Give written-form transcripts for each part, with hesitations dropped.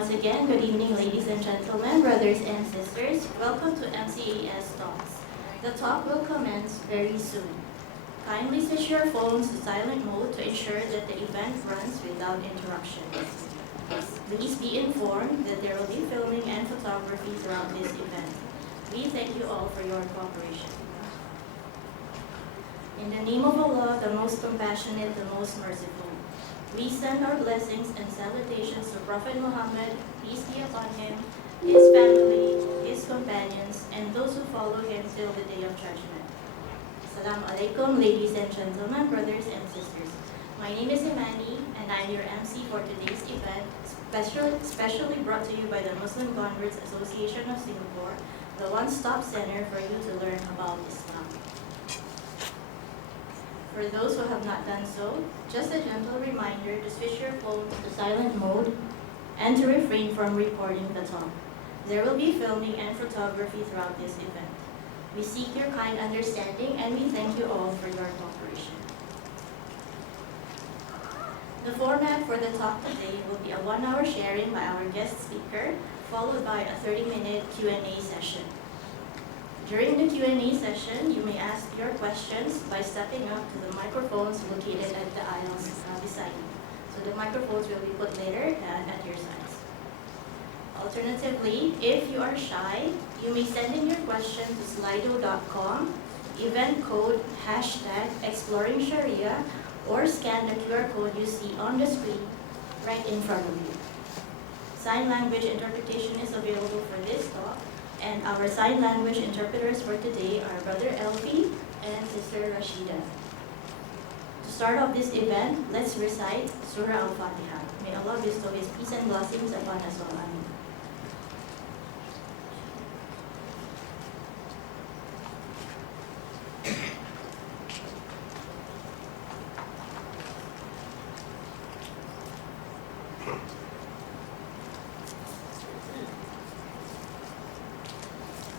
once again, good evening, ladies and gentlemen, brothers and sisters. Welcome to MCAS Talks. The talk will commence very soon. Kindly switch your phones to silent mode to ensure that the event runs without interruption. Please be informed that there will be filming and photography throughout this event. We thank you all for your cooperation. In the name of Allah, the most compassionate, the most merciful, we send our blessings and salutations to Prophet Muhammad, peace be upon him, his family, his companions, and those who follow him till the day of judgment. Assalamu alaikum, ladies and gentlemen, brothers and sisters. My name is Imani, and I'm your MC for today's event, specially brought to you by the Muslim Converts Association of Singapore, the one-stop center for you to learn about Islam. For those who have not done so, just a gentle reminder to switch your phone to silent mode and to refrain from recording the talk. There will be filming and photography throughout this event. We seek your kind understanding and we thank you all for your cooperation. The format for the talk today will be a 1-hour sharing by our guest speaker, followed by a 30-minute Q&A session. During the Q&A session, you may ask your questions by stepping up to the microphones located at the aisles beside you. So the microphones will be put later at your sides. Alternatively, if you are shy, you may send in your question to slido.com, event code #exploring Sharia, or scan the QR code you see on the screen right in front of you. Sign language interpretation is available for this talk, and our sign language interpreters for today are Brother Elfi and Sister Rashida. To start off this event, let's recite Surah Al-Fatiha. May Allah bestow His peace and blessings upon us all. Amin.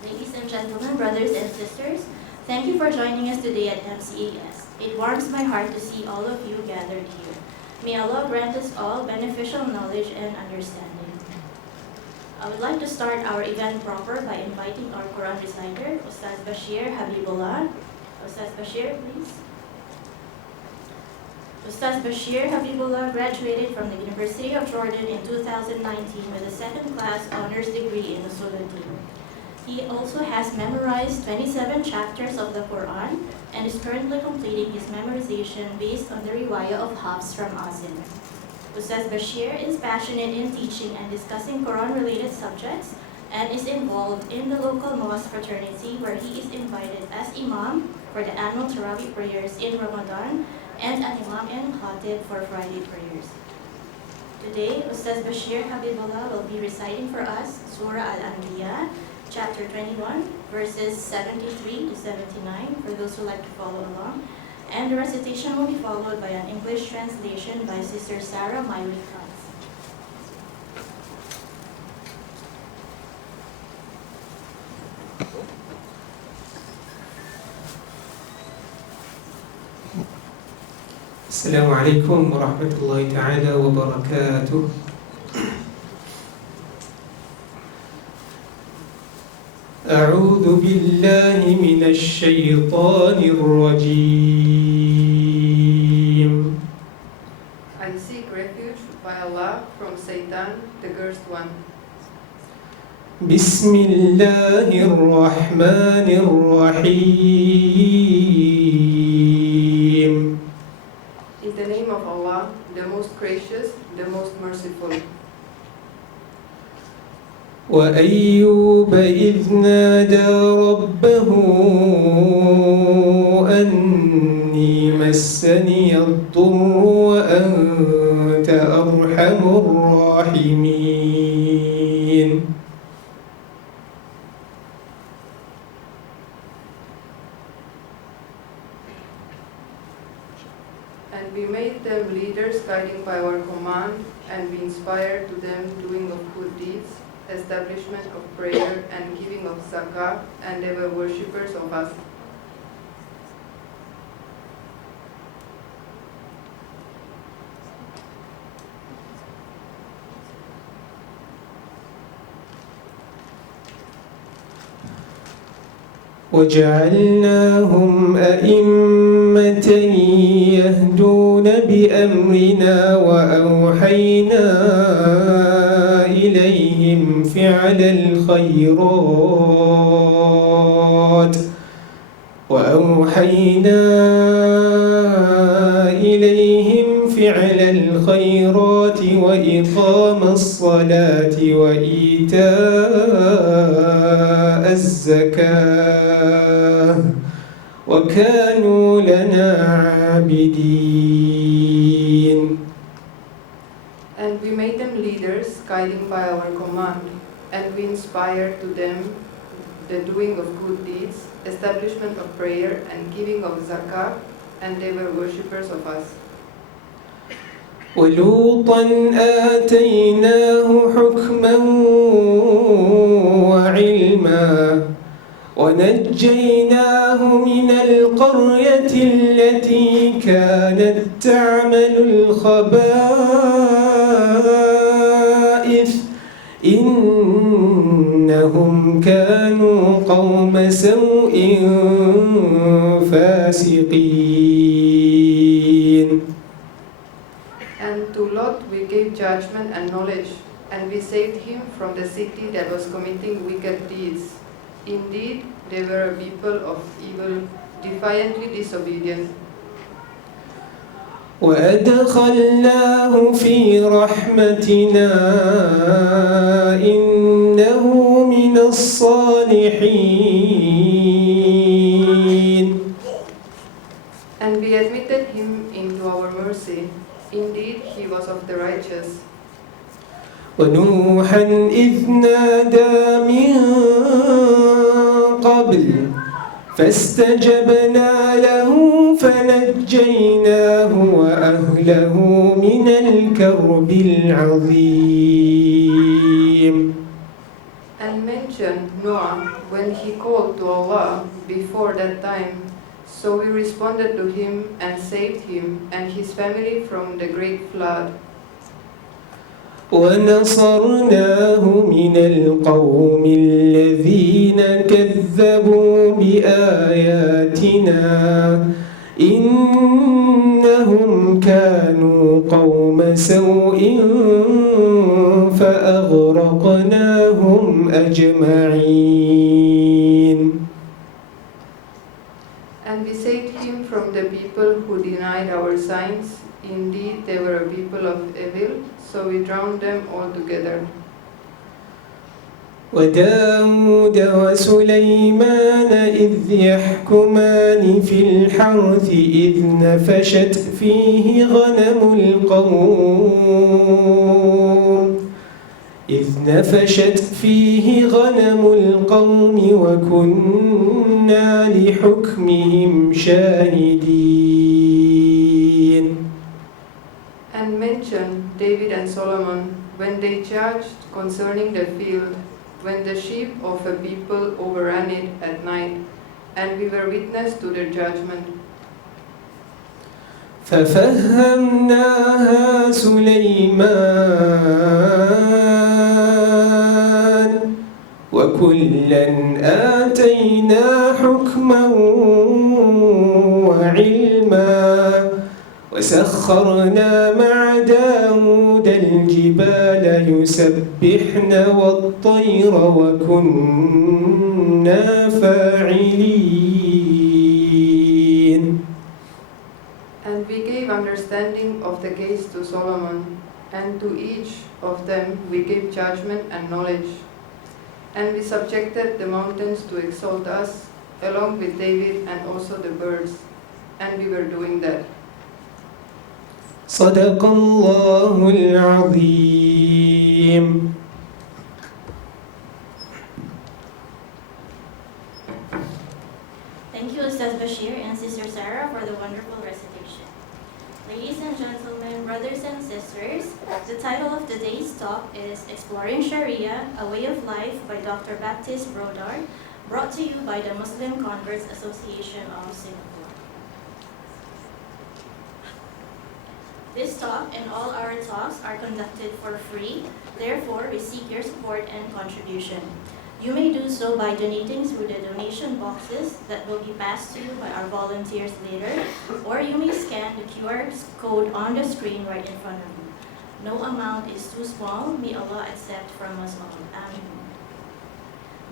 Ladies and gentlemen, brothers and sisters, thank you for joining us today at MCAS. It warms my heart to see all of you gathered here. May Allah grant us all beneficial knowledge and understanding. I would like to start our event proper by inviting our Quran reciter, Ustaz Bashir Habibullah. Ustaz Bashir, please. Ustaz Bashir Habibullah graduated from the University of Jordan in 2019 with a second-class honors degree in Usuluddin. He also has memorized 27 chapters of the Quran and is currently completing his memorization based on the riwayah of Hafs from Asim. Ustaz Bashir is passionate in teaching and discussing Quran-related subjects and is involved in the local mosque fraternity where he is invited as Imam for the annual Tarawih prayers in Ramadan and an Imam and Khatib for Friday prayers. Today, Ustaz Bashir Habibullah will be reciting for us Surah Al-Anbiya, Chapter 21, verses 73 to 79, for those who like to follow along. And the recitation will be followed by an English translation by Sister Sarah Myrie Khan. Assalamu alaikum wa rahmatullahi ta'ala wa barakatuh. أعوذ بالله من الشيطان الرجيم. I seek refuge by Allah from Satan, the cursed one. بسم الله الرحمن الرحيم. In the name of Allah, the most gracious, the most merciful. وأيوب إذ نادى ربه أني مسني الضر وأنت أرحم الراحمين. And we made them leaders guiding by our command, and we inspired to them doing of good deeds, establishment of prayer and giving of zakah, and they were worshippers of us. وجعلناهم أئمة يهدون بأمرنا وأوحينا إليهم فعل الخيرات وإقام الصلاة وإيتاء الزكاة وكانوا لنا عابدين. And we made them leaders, guiding by our command, and we inspired to them the doing of good deeds, establishment of prayer, and giving of zakah, and they were worshippers of us. ولوطا آتيناه حكما وعلما ونجيناه من القرية التي كانت تعمل الخبائث إنهم كانوا قوم سوء فاسقين. And to Lot we gave judgment and knowledge, and we saved him from the city that was committing wicked deeds. Indeed, they were a people of evil, defiantly disobedient. وأدخلناه في رحمتنا إنه من الصالحين. And we admitted him into our mercy. Indeed, he was of the righteous. ونوحا إذ نادى من قبل فاستجبنا له فنجيناه وأهله من الكرب العظيم. And mention Noah when he called to Allah before that time. So we responded to him and saved him and his family from the great flood. ونصرناه من القوم الذين كذبوا بآياتنا إنهم كانوا قوم سوء فأغرقناهم أجمعين. And we saved him from the people who denied our signs. Indeed, they were a people of evil, so we drowned them altogether. وداود وسليمان إذ يحكمان في الحرث إذ نفشت فيه غنم القوم وكنا لحكمهم شاهدين. And mention David and Solomon when they judged concerning the field, when the sheep of a people overran it at night, and we were witness to their judgment. ففهمناها سليمان وكلا آتينا حكما وعلما وسخرنا مع داود الجبال يسبحن والطير وكنا فاعلين. And we gave understanding of the case to Solomon, and to each of them we gave judgment and knowledge. And we subjected the mountains to exalt us, along with David and also the birds. And we were doing that. صدق الله العظيم. Thank you, Ustaz Bashir and Sister Sarah, for the wonderful recitation. Ladies and gentlemen, brothers and sisters, the title of today's talk is Exploring Sharia, A Way of Life by Dr. Baptiste Brodard, brought to you by the Muslim Converts Association of Singapore. This talk and all our talks are conducted for free, therefore we seek your support and contribution. You may do so by donating through the donation boxes that will be passed to you by our volunteers later, or you may scan the QR code on the screen right in front of you. No amount is too small. May Allah accept from us all. Amen.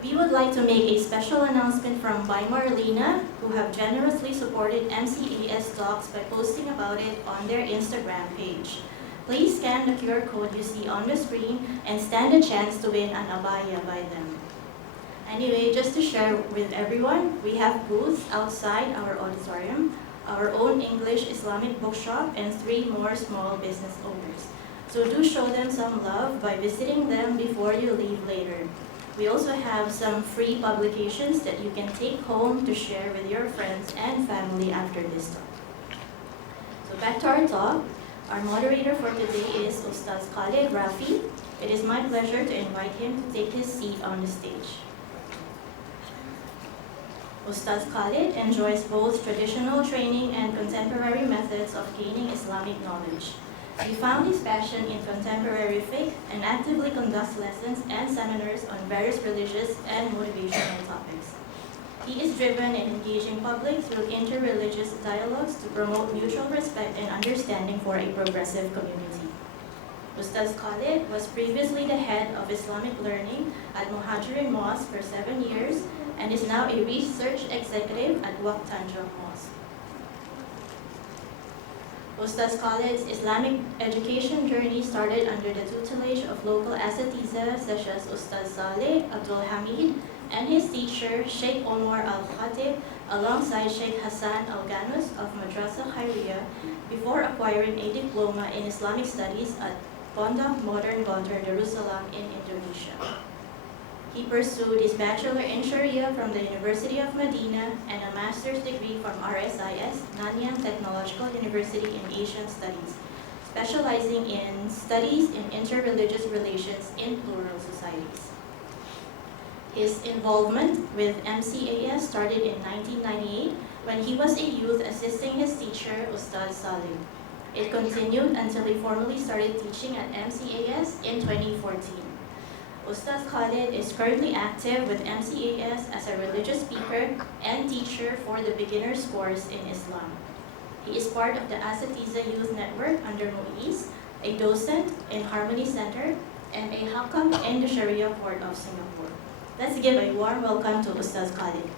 We would like to make a special announcement from Weimar Lena, who have generously supported MCAS talks by posting about it on their Instagram page. Please scan the QR code you see on the screen and stand a chance to win an abaya by them. Anyway, just to share with everyone, we have booths outside our auditorium, our own English Islamic bookshop, and 3 more small business owners. So do show them some love by visiting them before you leave later. We also have some free publications that you can take home to share with your friends and family after this talk. So back to our talk. Our moderator for today is Ustaz Khalid Rafi. It is my pleasure to invite him to take his seat on the stage. Ustaz Khalid enjoys both traditional training and contemporary methods of gaining Islamic knowledge. He found his passion in contemporary fiqh and actively conducts lessons and seminars on various religious and motivational topics. He is driven in engaging public through interreligious dialogues to promote mutual respect and understanding for a progressive community. Ustaz Khalid was previously the head of Islamic learning at Muhajirin Mosque for 7 years and is now a research executive at Waqf Tanjung Mosque. Ustaz Khalid's Islamic education journey started under the tutelage of local asatiza such as Ustaz Saleh Abdul Hamid and his teacher Sheikh Omar Al-Khatib alongside Sheikh Hassan Al-Ganus of Madrasa Khairiyah before acquiring a diploma in Islamic studies at Pondok Modern Gontor Darussalam in Indonesia. He pursued his bachelor in Sharia from the University of Medina and a master's degree from RSIS, Nanyang Technological University in Asian Studies, specializing in studies in interreligious relations in plural societies. His involvement with MCAS started in 1998 when he was a youth assisting his teacher, Ustaz Saleh. It continued until he formally started teaching at MCAS in 2014. Ustaz Khalid is currently active with MCAS as a religious speaker and teacher for the beginner's course in Islam. He is part of the Asatiza Youth Network under Muiz, a docent in Harmony Center, and a Hakam in the Sharia Court of Singapore. Let's give a warm welcome to Ustaz Khalid.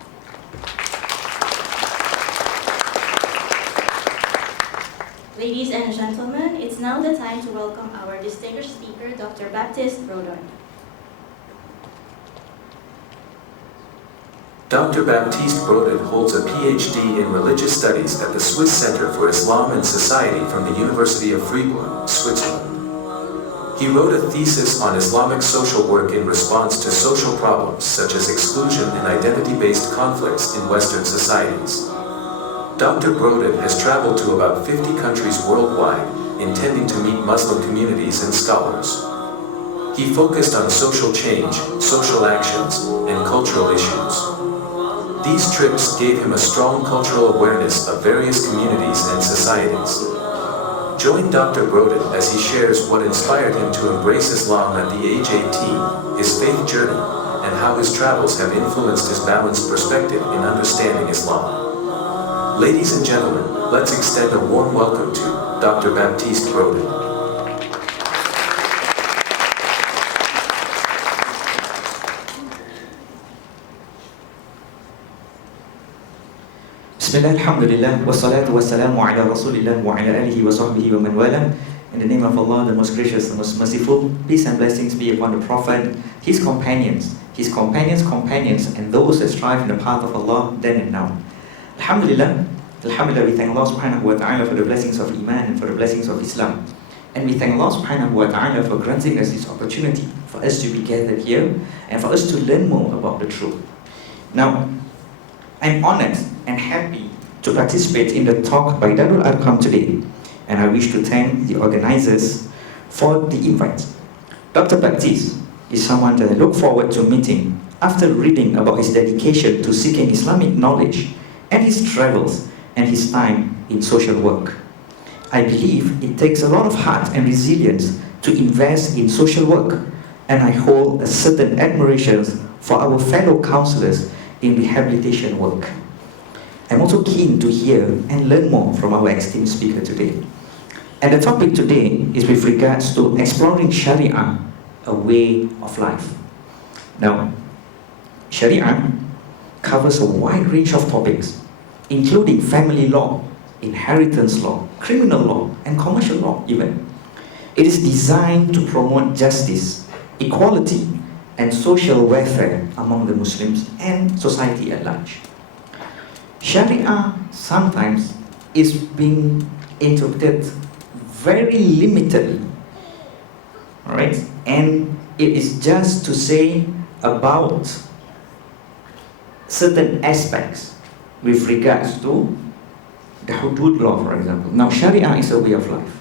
Ladies and gentlemen, it's now the time to welcome our distinguished speaker, Dr. Baptiste Brodard. Dr. Baptiste Brodard holds a PhD in Religious Studies at the Swiss Center for Islam and Society from the University of Fribourg, Switzerland. He wrote a thesis on Islamic social work in response to social problems such as exclusion and identity-based conflicts in Western societies. Dr. Brodard has traveled to about 50 countries worldwide, intending to meet Muslim communities and scholars. He focused on social change, social actions, and cultural issues. These trips gave him a strong cultural awareness of various communities and societies. Join Dr. Brodard as he shares what inspired him to embrace Islam at the age 18, his faith journey, and how his travels have influenced his balanced perspective in understanding Islam. Ladies and gentlemen, let's extend a warm welcome to Dr. Baptiste Brodard. Bismillah, alhamdulillah, wassalatu wassalamu ala rasulillah wa ala alihi wa sahbihi wa man wala. In the name of Allah, the most gracious, the most merciful, peace and blessings be upon the Prophet, his companions, and those that strive in the path of Allah then and now. Alhamdulillah, we thank Allah subhanahu wa ta'ala for the blessings of Iman and for the blessings of Islam. And we thank Allah subhanahu wa ta'ala for granting us this opportunity for us to be gathered here and for us to learn more about the truth. Now, I'm honored and happy to participate in the talk by Darul Arqam today, and I wish to thank the organizers for the invite. Dr. Baptiste is someone that I look forward to meeting after reading about his dedication to seeking Islamic knowledge and his travels and his time in social work. I believe it takes a lot of heart and resilience to invest in social work and I hold a certain admiration for our fellow counselors in rehabilitation work. I'm also keen to hear and learn more from our esteemed speaker today. And the topic today is with regards to exploring Sharia, a way of life. Now, Sharia covers a wide range of topics, including family law, inheritance law, criminal law, and commercial law even. It is designed to promote justice, equality, and social welfare among the Muslims and society at large. Sharia sometimes is being interpreted very limitedly, all right? And it is just to say about certain aspects with regards to the Hudud Law, for example. Now, Sharia is a way of life.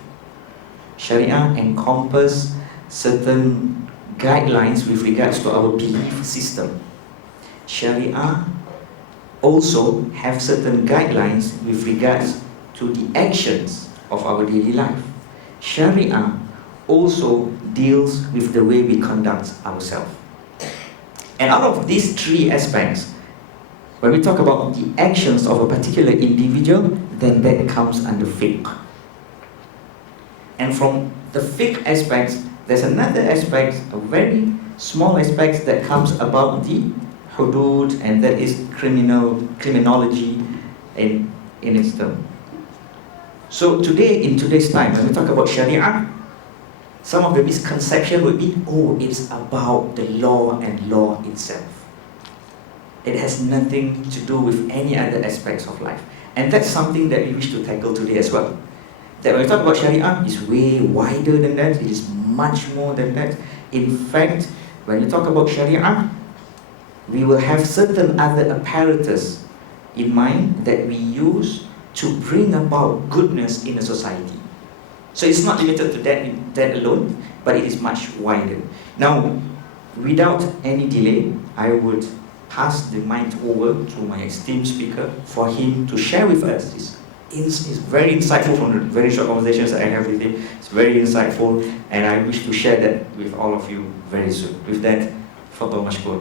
Sharia encompasses certain guidelines with regards to our belief system. Sharia also have certain guidelines with regards to the actions of our daily life. Sharia also deals with the way we conduct ourselves. And out of these three aspects, when we talk about the actions of a particular individual, then that comes under fiqh. And from the fiqh aspects, there's another aspect, a very small aspect that comes about the hudud, and that is criminology in its term. So today, in today's time, when we talk about Sharia, some of the misconception would be, oh, it's about the law and law itself. It has nothing to do with any other aspects of life. And that's something that we wish to tackle today as well. That when we talk about Sharia, it's way wider than that. It is much more than that. In fact, when we talk about Sharia, we will have certain other apparatus in mind that we use to bring about goodness in a society. So it's not limited to that alone, but it is much wider. Now, without any delay, I would pass the mic over to my esteemed speaker for him to share with us. It's very insightful from the very short conversations that I have with him. It's very insightful, and I wish to share that with all of you very soon. With that, Fadal Mashkoor.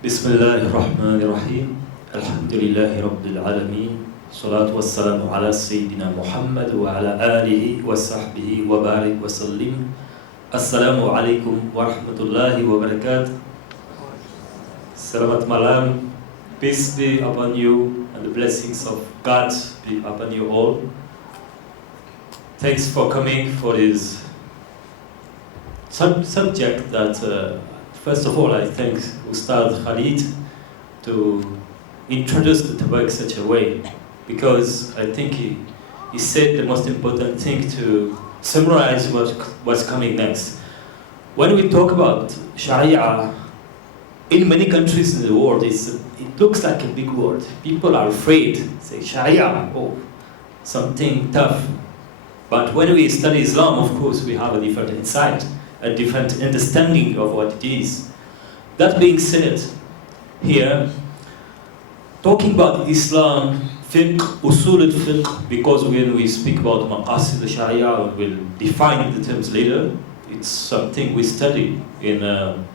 Bismillahirrahmanirrahim. Alhamdulillahi Rabbil Alameen. Salatu wassalamu ala Sayyidina Muhammad wa ala alihi wa sahbihi wa barik wa sallim. Assalamu alaikum wa rahmatullahi wa barakatuh. Selamat malam. Peace be upon you and the blessings of God be upon you all. Thanks for coming for this subject that, first of all, I thank Ustad Khalid to introduce the topic in such a way, because I think he said the most important thing to summarize what's coming next. When we talk about Sharia, in many countries in the world, it looks like a big word. People are afraid, say Sharia, oh, something tough. But when we study Islam, of course, we have a different insight, a different understanding of what it is. That being said, here, talking about Islam, fiqh, usul al-fiqh, because when we speak about Maqasid Sharia, we'll define the terms later. It's something we study in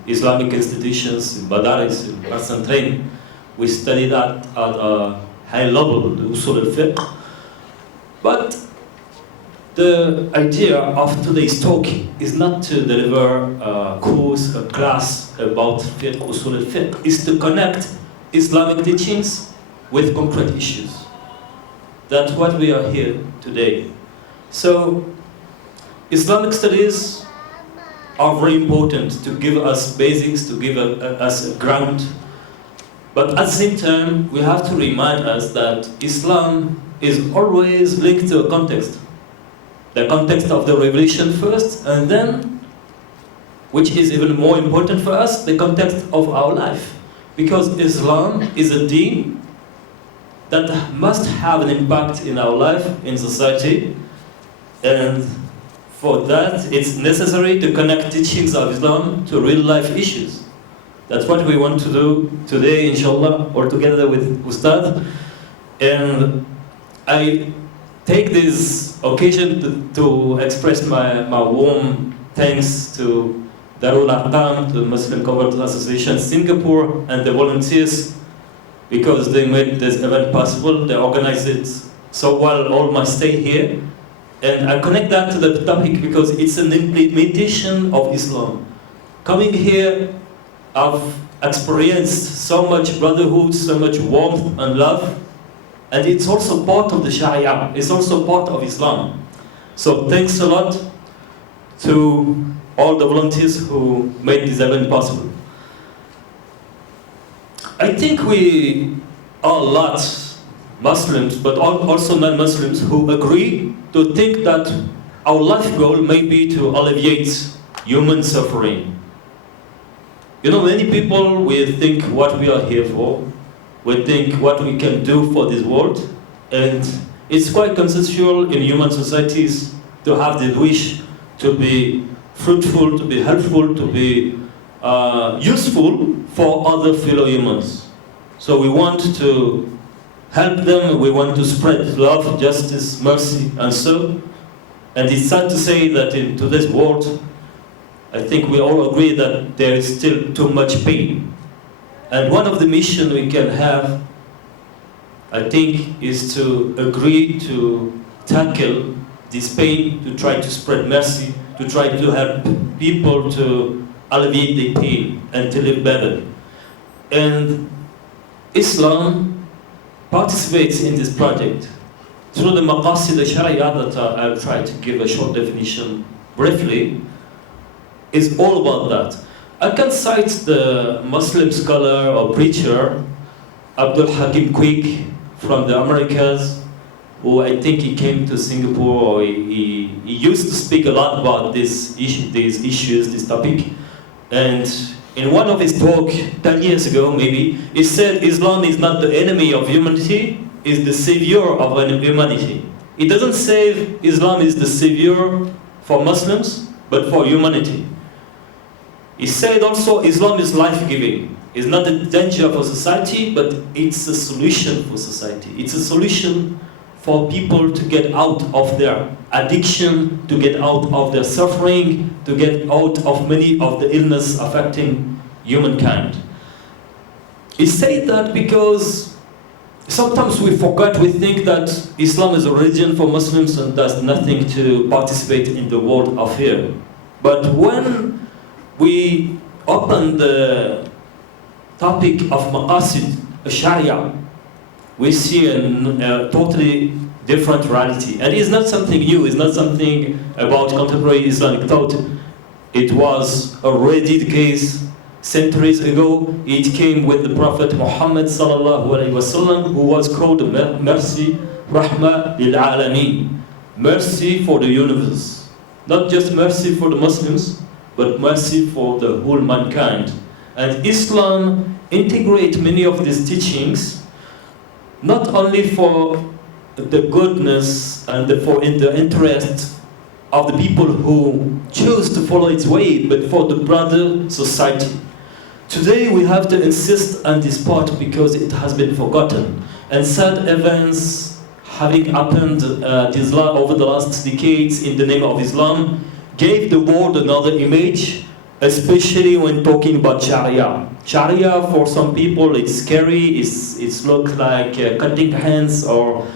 Islamic institutions, in Madaris, in Person Training. We study that at a high level, the usul al-fiqh. But the idea of today's talk is not to deliver a course, a class about fiqh, usul al-fiqh. It's to connect Islamic teachings with concrete issues. That's what we are here today. So, Islamic studies are very important to give us basics, to give us a ground. But at the same time, we have to remind us that Islam is always linked to a context. The context of the revelation first, and then, which is even more important for us, the context of our life. Because Islam is a deen that must have an impact in our life, in society, and for that it's necessary to connect teachings of Islam to real life issues. That's what we want to do today, inshallah, or together with Ustad. And I take this occasion to express my warm thanks to Darul Arqam, the Muslim Converted Association Singapore, and the volunteers, because they made this event possible. They organized it so well, all my stay here. And I connect that to the topic because it's an implementation of Islam. Coming here, I've experienced so much brotherhood, so much warmth and love, and it's also part of the Sharia. It's also part of Islam. So thanks a lot to all the volunteers who made this event possible. I think we are a lot Muslims, but also non-Muslims, who agree to think that our life goal may be to alleviate human suffering. You know, many people will think what we are here for, we think what we can do for this world, and it's quite consensual in human societies to have the wish to be fruitful, to be helpful, to be useful for other fellow humans. So we want to help them, we want to spread love, justice, mercy, and so. And it's sad to say that in today's world, I think we all agree that there is still too much pain. And one of the missions we can have, I think, is to agree to tackle this pain, to try to spread mercy, to try to help people to alleviate the pain and to live better. And Islam participates in this project through the Maqasid Sharia that I'll try to give a short definition briefly. Is all about that. I can cite the Muslim scholar or preacher Abdul Hakim Quick from the Americas, who I think he came to Singapore, or he used to speak a lot about these issues, this topic. And in one of his talk 10 years ago, maybe, he said Islam is not the enemy of humanity, it's the savior of humanity. It doesn't say Islam is the savior for Muslims, but for humanity. He said also Islam is life-giving. It's not a danger for society, but it's a solution for society. It's a solution for people to get out of their addiction, to get out of their suffering, to get out of many of the illness affecting humankind. He said that because sometimes we forget, we think that Islam is a religion for Muslims and does nothing to participate in the world of here. But when we open the topic of Maqasid Sharia, we see a totally different reality. And it's not something new, it's not something about contemporary Islamic thought. It was already the case centuries ago. It came with the Prophet Muhammad sallallahu alaihi wasallam, who was called Mercy, Rahma lil Alameen, mercy for the universe. Not just mercy for the Muslims, but mercy for the whole mankind. And Islam integrates many of these teachings, not only for the goodness and in the interest of the people who choose to follow its way, but for the broader society. Today we have to insist on this part because it has been forgotten. And sad events having happened over the last decades in the name of Islam gave the world another image, especially when talking about Sharia. Sharia, for some people, it's scary, it's look like cutting hands or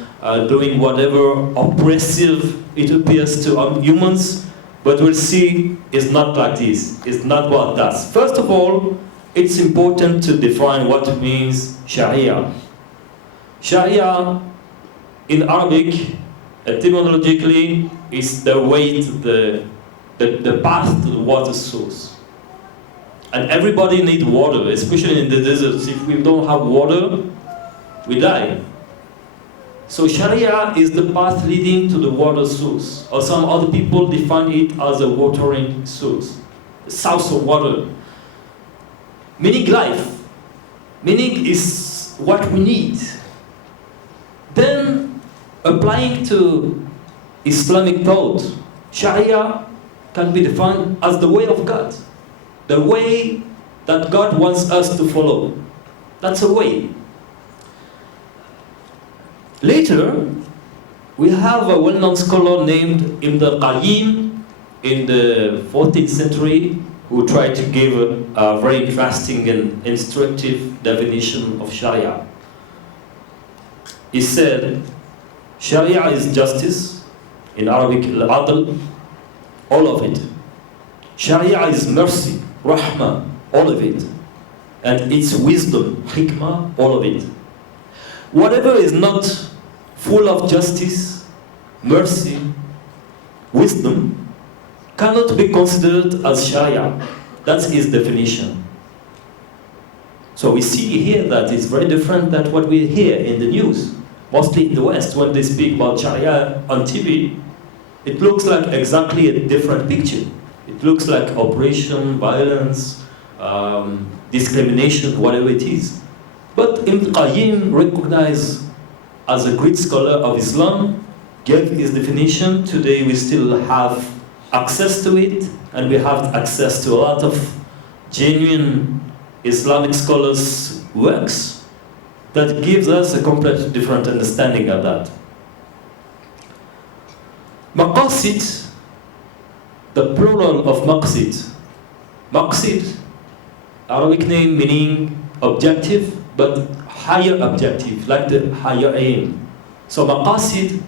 doing whatever oppressive it appears to humans, but we'll see it's not like this. It's not what it does. First of all, it's important to define what means Sharia. Sharia, in Arabic, etymologically, is the way to the path to the water source. And everybody needs water, especially in the deserts. If we don't have water, we die. So Sharia is the path leading to the water source. Or some other people define it as a watering source, a source of water. Meaning life. Meaning is what we need. Then, applying to Islamic thought, Sharia can be defined as the way of God. The way that God wants us to follow. That's a way. Later, we have a well-known scholar named Ibn al-Qayyim, in the 14th century who tried to give a very interesting and instructive definition of Sharia. He said, Sharia is justice, in Arabic al-adl, all of it. Sharia is mercy, rahmah, all of it. And it's wisdom, hikmah, all of it. Whatever is not full of justice, mercy, wisdom, cannot be considered as Sharia. That's his definition. So we see here that it's very different than what we hear in the news. Mostly in the West, when they speak about Sharia on TV, it looks like exactly a different picture. It looks like oppression, violence, discrimination, whatever it is. But Ibn Qayyim, recognized as a great scholar of Islam, gave his definition. Today we still have access to it, and we have access to a lot of genuine Islamic scholars' works that gives us a completely different understanding of that. Maqasid, the plural of Maqsid. Maqsid, Arabic name meaning objective, but higher objective, like the higher aim. So Maqasid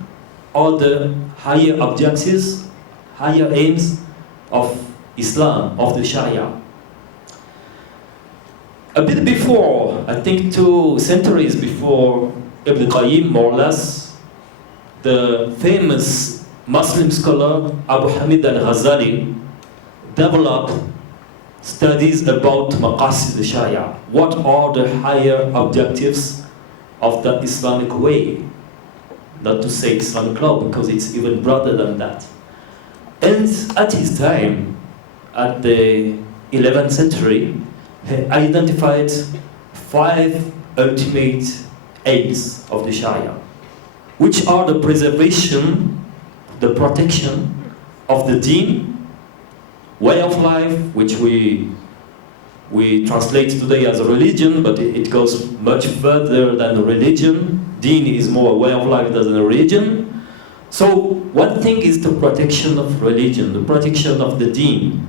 are the higher objectives, higher aims of Islam, of the Sharia. A bit before, I think 2 centuries before Ibn Qayyim, more or less, the famous Muslim scholar Abu Hamid al-Ghazali developed studies about Maqasid al-Sharia. What are the higher objectives of the Islamic way? Not to say Islamic law, because it's even broader than that. And at his time, at the 11th century, he identified 5 ultimate aims of the Sharia, which are the preservation, the protection of the deen, way of life, which we translate today as a religion, but it goes much further than a religion. Deen is more a way of life than a religion. So one thing is the protection of religion, the protection of the deen,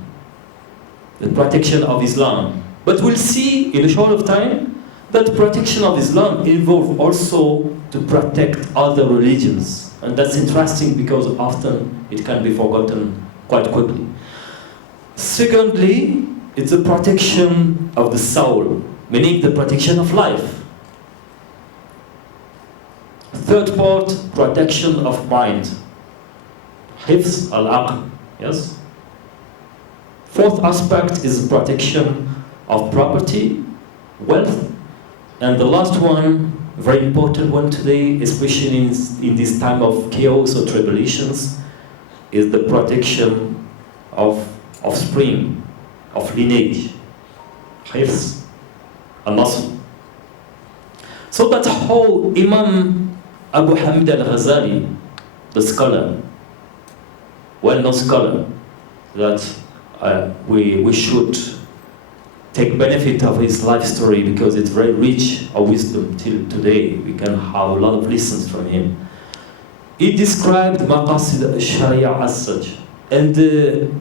the protection of Islam. But we'll see in a short of time that protection of Islam involves also to protect other religions. And that's interesting because often it can be forgotten quite quickly. Secondly, it's the protection of the soul, meaning the protection of life. Third part, protection of mind. Hifz al-aql, yes? Fourth aspect is protection of property, wealth. And the last one, very important one today, especially in this time of chaos or tribulations, is the protection of offspring, of lineage. Hifz al-nasl. So that's how Imam Abu Hamid al-Ghazali, the scholar, well-known scholar, that we should take benefit of his life story because it's very rich of wisdom till today. We can have a lot of lessons from him. He described Maqasid al-Sharia as such. And the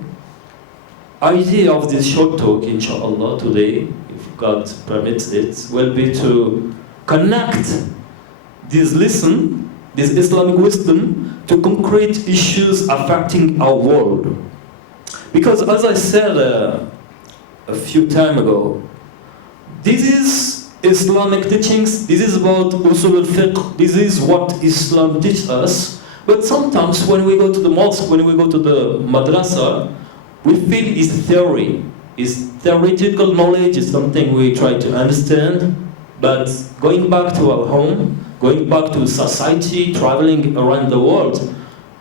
idea of this short talk, inshallah, today, if God permits it, will be to connect this lesson, this Islamic wisdom, to concrete issues affecting our world. Because as I said a few time ago, this is Islamic teachings, this is about usul al-fiqh, this is what Islam teaches us. But sometimes when we go to the mosque, when we go to the madrasa, we feel it's theory, it's theoretical knowledge, is something we try to understand. But going back to our home, going back to society, traveling around the world,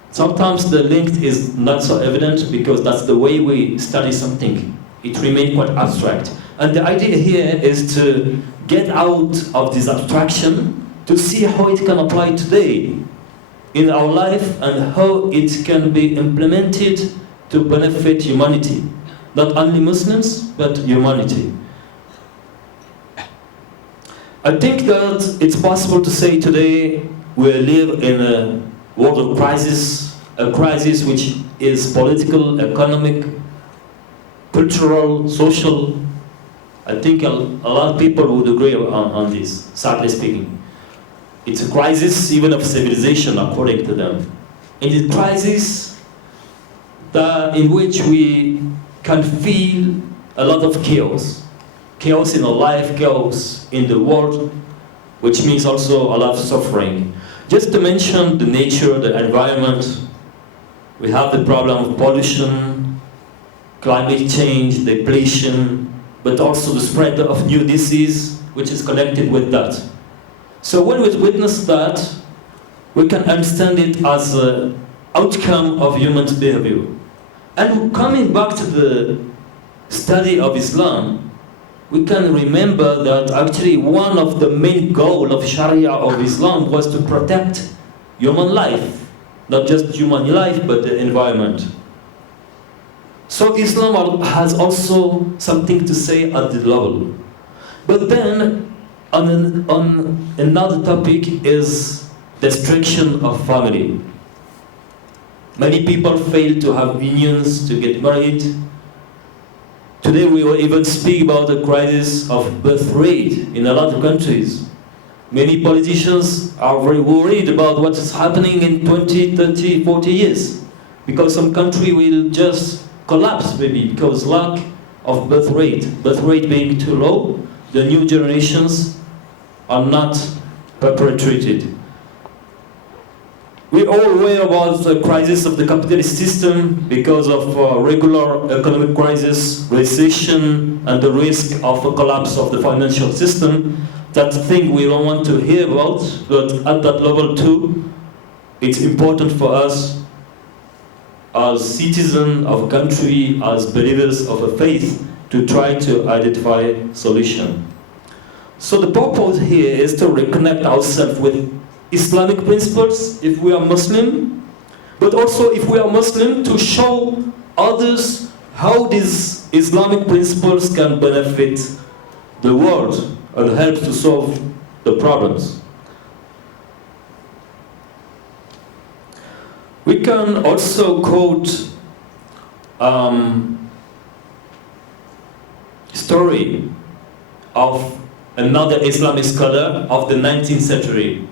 sometimes the link is not so evident because that's the way we study something. It remains quite abstract. And the idea here is to get out of this abstraction to see how it can apply today in our life and how it can be implemented to benefit humanity. Not only Muslims, but humanity. I think that it's possible to say today we live in a world of crisis, a crisis which is political, economic, cultural, social. I think a lot of people would agree on this, sadly speaking. It's a crisis even of civilization, according to them. And it's a crisis in which we can feel a lot of chaos. Chaos in our life, chaos in the world, which means also a lot of suffering. Just to mention the nature, the environment, we have the problem of pollution, climate change, depletion, but also the spread of new disease, which is connected with that. So when we witness that, we can understand it as an outcome of human behavior. And coming back to the study of Islam, we can remember that actually one of the main goals of Sharia of Islam was to protect human life. Not just human life, but the environment. So Islam has also something to say at the level. But then, on another topic is destruction of family. Many people fail to have unions, to get married. Today we will even speak about the crisis of birth rate in a lot of countries. Many politicians are very worried about what is happening in 20, 30, 40 years. Because some country will just collapse maybe because lack of birth rate being too low, the new generations are not perpetuated. We all aware about the crisis of the capitalist system because of regular economic crisis, recession, and the risk of a collapse of the financial system. That's a thing we don't want to hear about, but at that level too, it's important for us as citizens of a country, as believers of a faith, to try to identify solution. So the purpose here is to reconnect ourselves with Islamic principles if we are Muslim, but also if we are Muslim to show others how these Islamic principles can benefit the world and help to solve the problems. We can also quote story of another Islamic scholar of the 19th century.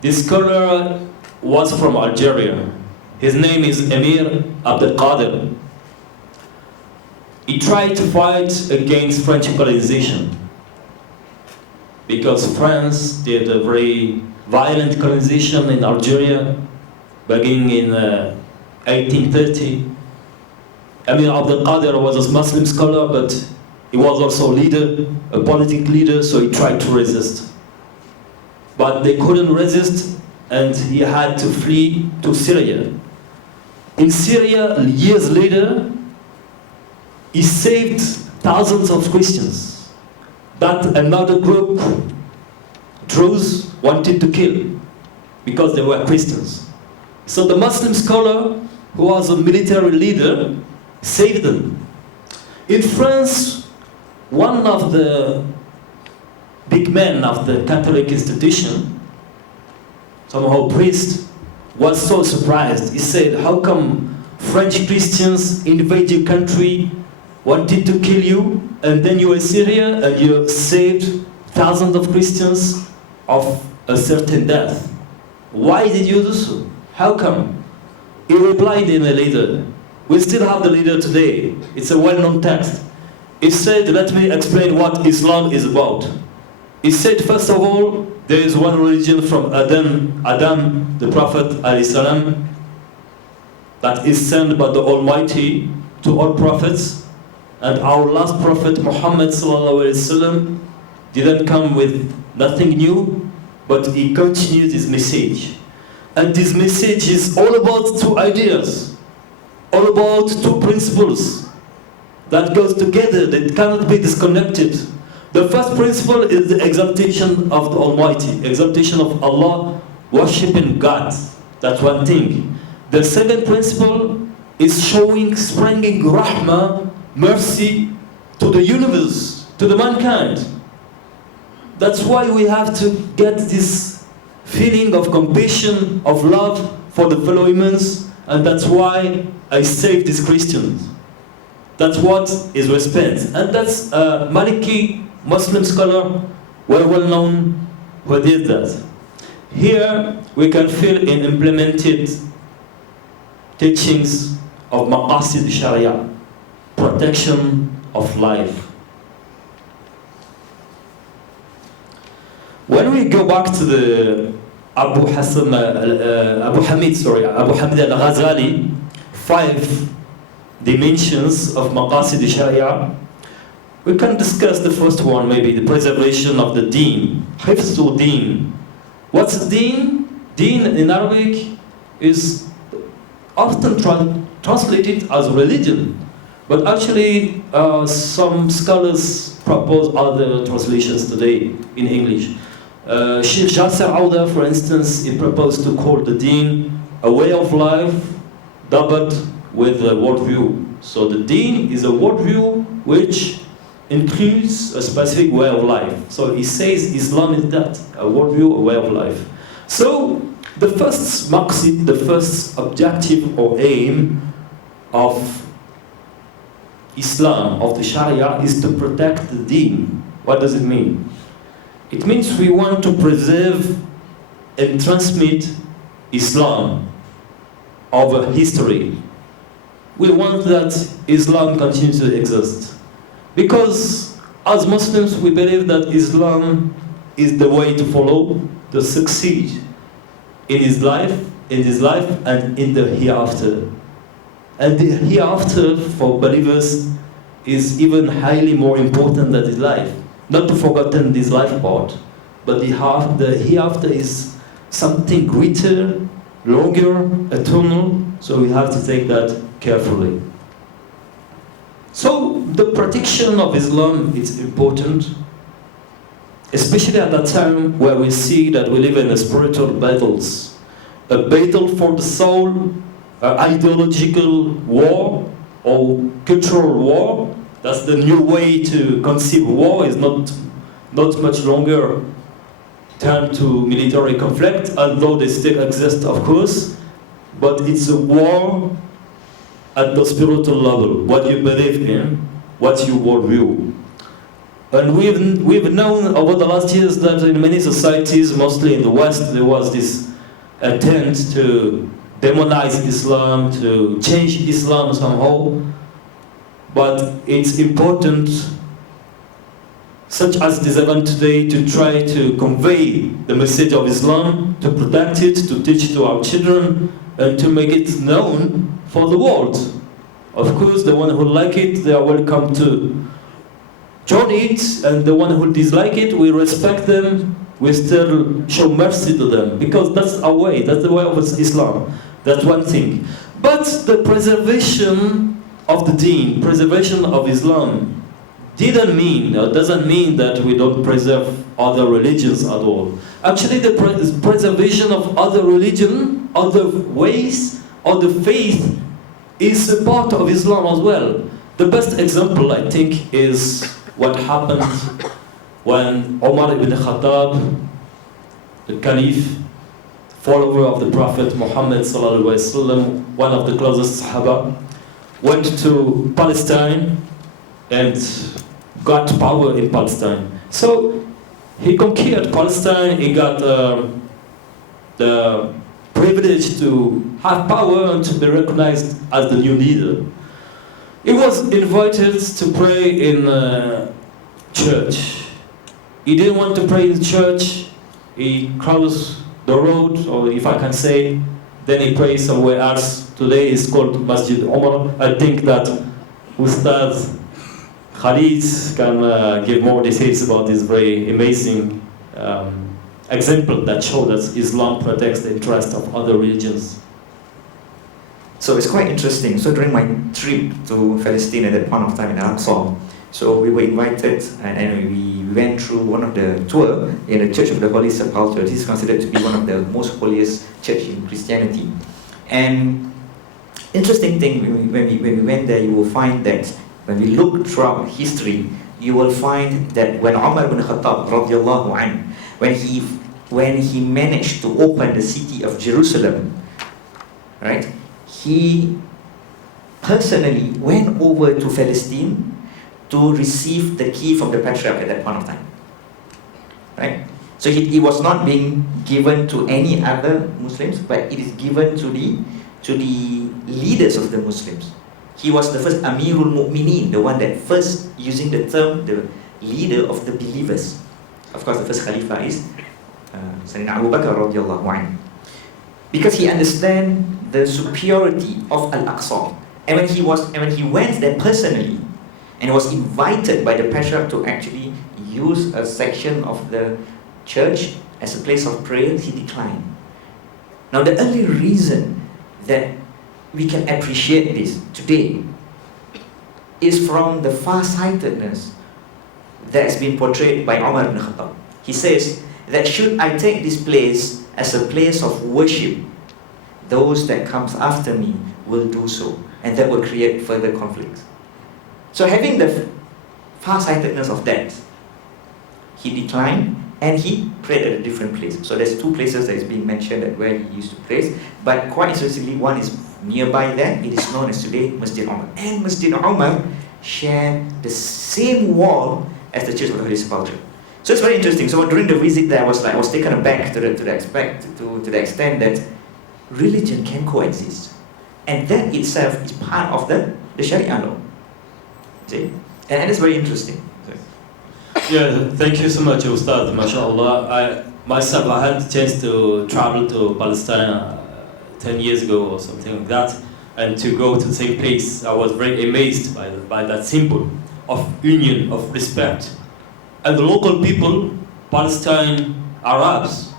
This scholar was from Algeria. His name is Emir Abdel Qadir. He tried to fight against French colonization because France did a very violent colonization in Algeria beginning in 1830. Emir Abdel Qadir was a Muslim scholar, but he was also a leader, a political leader, so he tried to resist. But they couldn't resist, and he had to flee to Syria. In Syria, years later, he saved thousands of Christians that another group, Druze, wanted to kill because they were Christians. So the Muslim scholar, who was a military leader, saved them. In France, one of the big men of the Catholic institution, somehow priest, was so surprised. He said, how come French Christians invade your country, wanted to kill you, and then you were in Syria and you saved thousands of Christians of a certain death? Why did you do so? How come? He replied in a letter. We still have the letter today. It's a well-known text. He said, let me explain what Islam is about. He said, first of all, there is one religion from Adam, the Prophet ﷺ, that is sent by the Almighty to all prophets, and our last prophet Muhammad ﷺ didn't come with nothing new, but he continued his message. And this message is all about two ideas, all about two principles that goes together, that cannot be disconnected. The first principle is the exaltation of the Almighty, exaltation of Allah, worshiping God. That's one thing. The second principle is showing, spreading rahmah, mercy to the universe, to the mankind. That's why we have to get this feeling of compassion, of love for the fellow humans, and that's why I saved these Christians. That's what is respect. And that's a Maliki Muslim scholar, well known, who did that. Here we can feel in implemented teachings of Maqasid Sharia, protection of life. When we go back to the Abu Hamid al-Ghazali, 5 dimensions of Maqasid Sharia, we can discuss the first one, maybe the preservation of the deen. Hifzu deen. What's deen? Deen in Arabic is often translated as religion, but actually some scholars propose other translations today in English. Sheikh Jasser Auda, for instance, he proposed to call the deen a way of life doubled with a worldview. So the deen is a worldview which includes a specific way of life. So he says Islam is that, a worldview, a way of life. So the first maqsid, the first objective or aim of Islam, of the Sharia, is to protect the deen. What does it mean? It means we want to preserve and transmit Islam over history. We want that Islam continue to exist. Because as Muslims we believe that Islam is the way to follow, to succeed in his life and in the hereafter. And the hereafter for believers is even highly more important than his life. Not to forgotten this life part, but the hereafter is something greater, longer, eternal, so we have to take that carefully. So the protection of Islam is important, especially at that time where we see that we live in a spiritual battles. A battle for the soul, an ideological war or cultural war. That's the new way to conceive war, is not much longer turned to military conflict, although they still exist, of course, but it's a war at the spiritual level, what you believe in, what you worldview. And we've known over the last years that in many societies, mostly in the West, there was this attempt to demonize Islam, to change Islam somehow. But it's important, such as this event today, to try to convey the message of Islam, to protect it, to teach to our children, and to make it known for the world. Of course, the one who like it, they are welcome to join it, and the one who dislike it, we respect them, we still show mercy to them, because that's our way, that's the way of Islam. That's one thing. But the preservation of the deen, preservation of Islam, doesn't mean that we don't preserve other religions at all. Actually, the preservation of other religion, other ways, other faith is a part of Islam as well. The best example, I think, is what happened when Omar ibn Khattab, the Caliph, follower of the Prophet Muhammad sallallahu alaihi wasallam, one of the closest Sahaba, went to Palestine and got power in Palestine. So he conquered Palestine, he got the privilege to have power and to be recognized as the new leader. He was invited to pray in church. He didn't want to pray in church, he crossed the road, or if I can say, then he prays somewhere else. Today is called Masjid Umar. I think that Ustad Khalid can give more details about this very amazing example that shows that Islam protects the interest of other religions. So it's quite interesting. So during my trip to Palestine at that point of time in Al-Aqsa, so we were invited and we went through one of the tour in the Church of the Holy Sepulchre. This is considered to be one of the most holiest church in Christianity. And interesting thing, when we went there, you will find that when we look throughout history, you will find that when Umar ibn Khattab radiallahu anhu, when he managed to open the city of Jerusalem, right? he personally went over to Palestine to receive the key from the patriarch at that point of time. Right? So it was not being given to any other Muslims, but it is given to the leaders of the Muslims. He was the first Amirul Mu'mineen, the one that first using the term the leader of the believers. Of course, the first Khalifa is Sayyidina Abu Bakr radiallahu anhu. Because he understands the superiority of Al-Aqsa. And when he went there personally and was invited by the patriarch to actually use a section of the church as a place of prayer, he declined. Now the only reason that we can appreciate this today is from the far-sightedness that has been portrayed by Umar ibn Khattab. He says that should I take this place as a place of worship, those that comes after me will do so, and that will create further conflicts. So having the far-sightedness of that, he declined and he prayed at a different place. So there's two places that is being mentioned at where he used to pray, but quite interestingly, one is nearby there. It is known as today Masjid Umar. And Masjid Umar share the same wall as the Church of the Holy Sepulchre. So it's very interesting. So during the visit there, I was taken aback to the extent that religion can coexist, and that itself is part of the Sharia law. See, and it's very interesting. Yeah, thank you so much, Ustad. MashaAllah. I had the chance to travel to Palestine 10 years ago or something like that, and to go to the same place. I was very amazed by that symbol of union, of respect. And the local people, Palestine Arabs,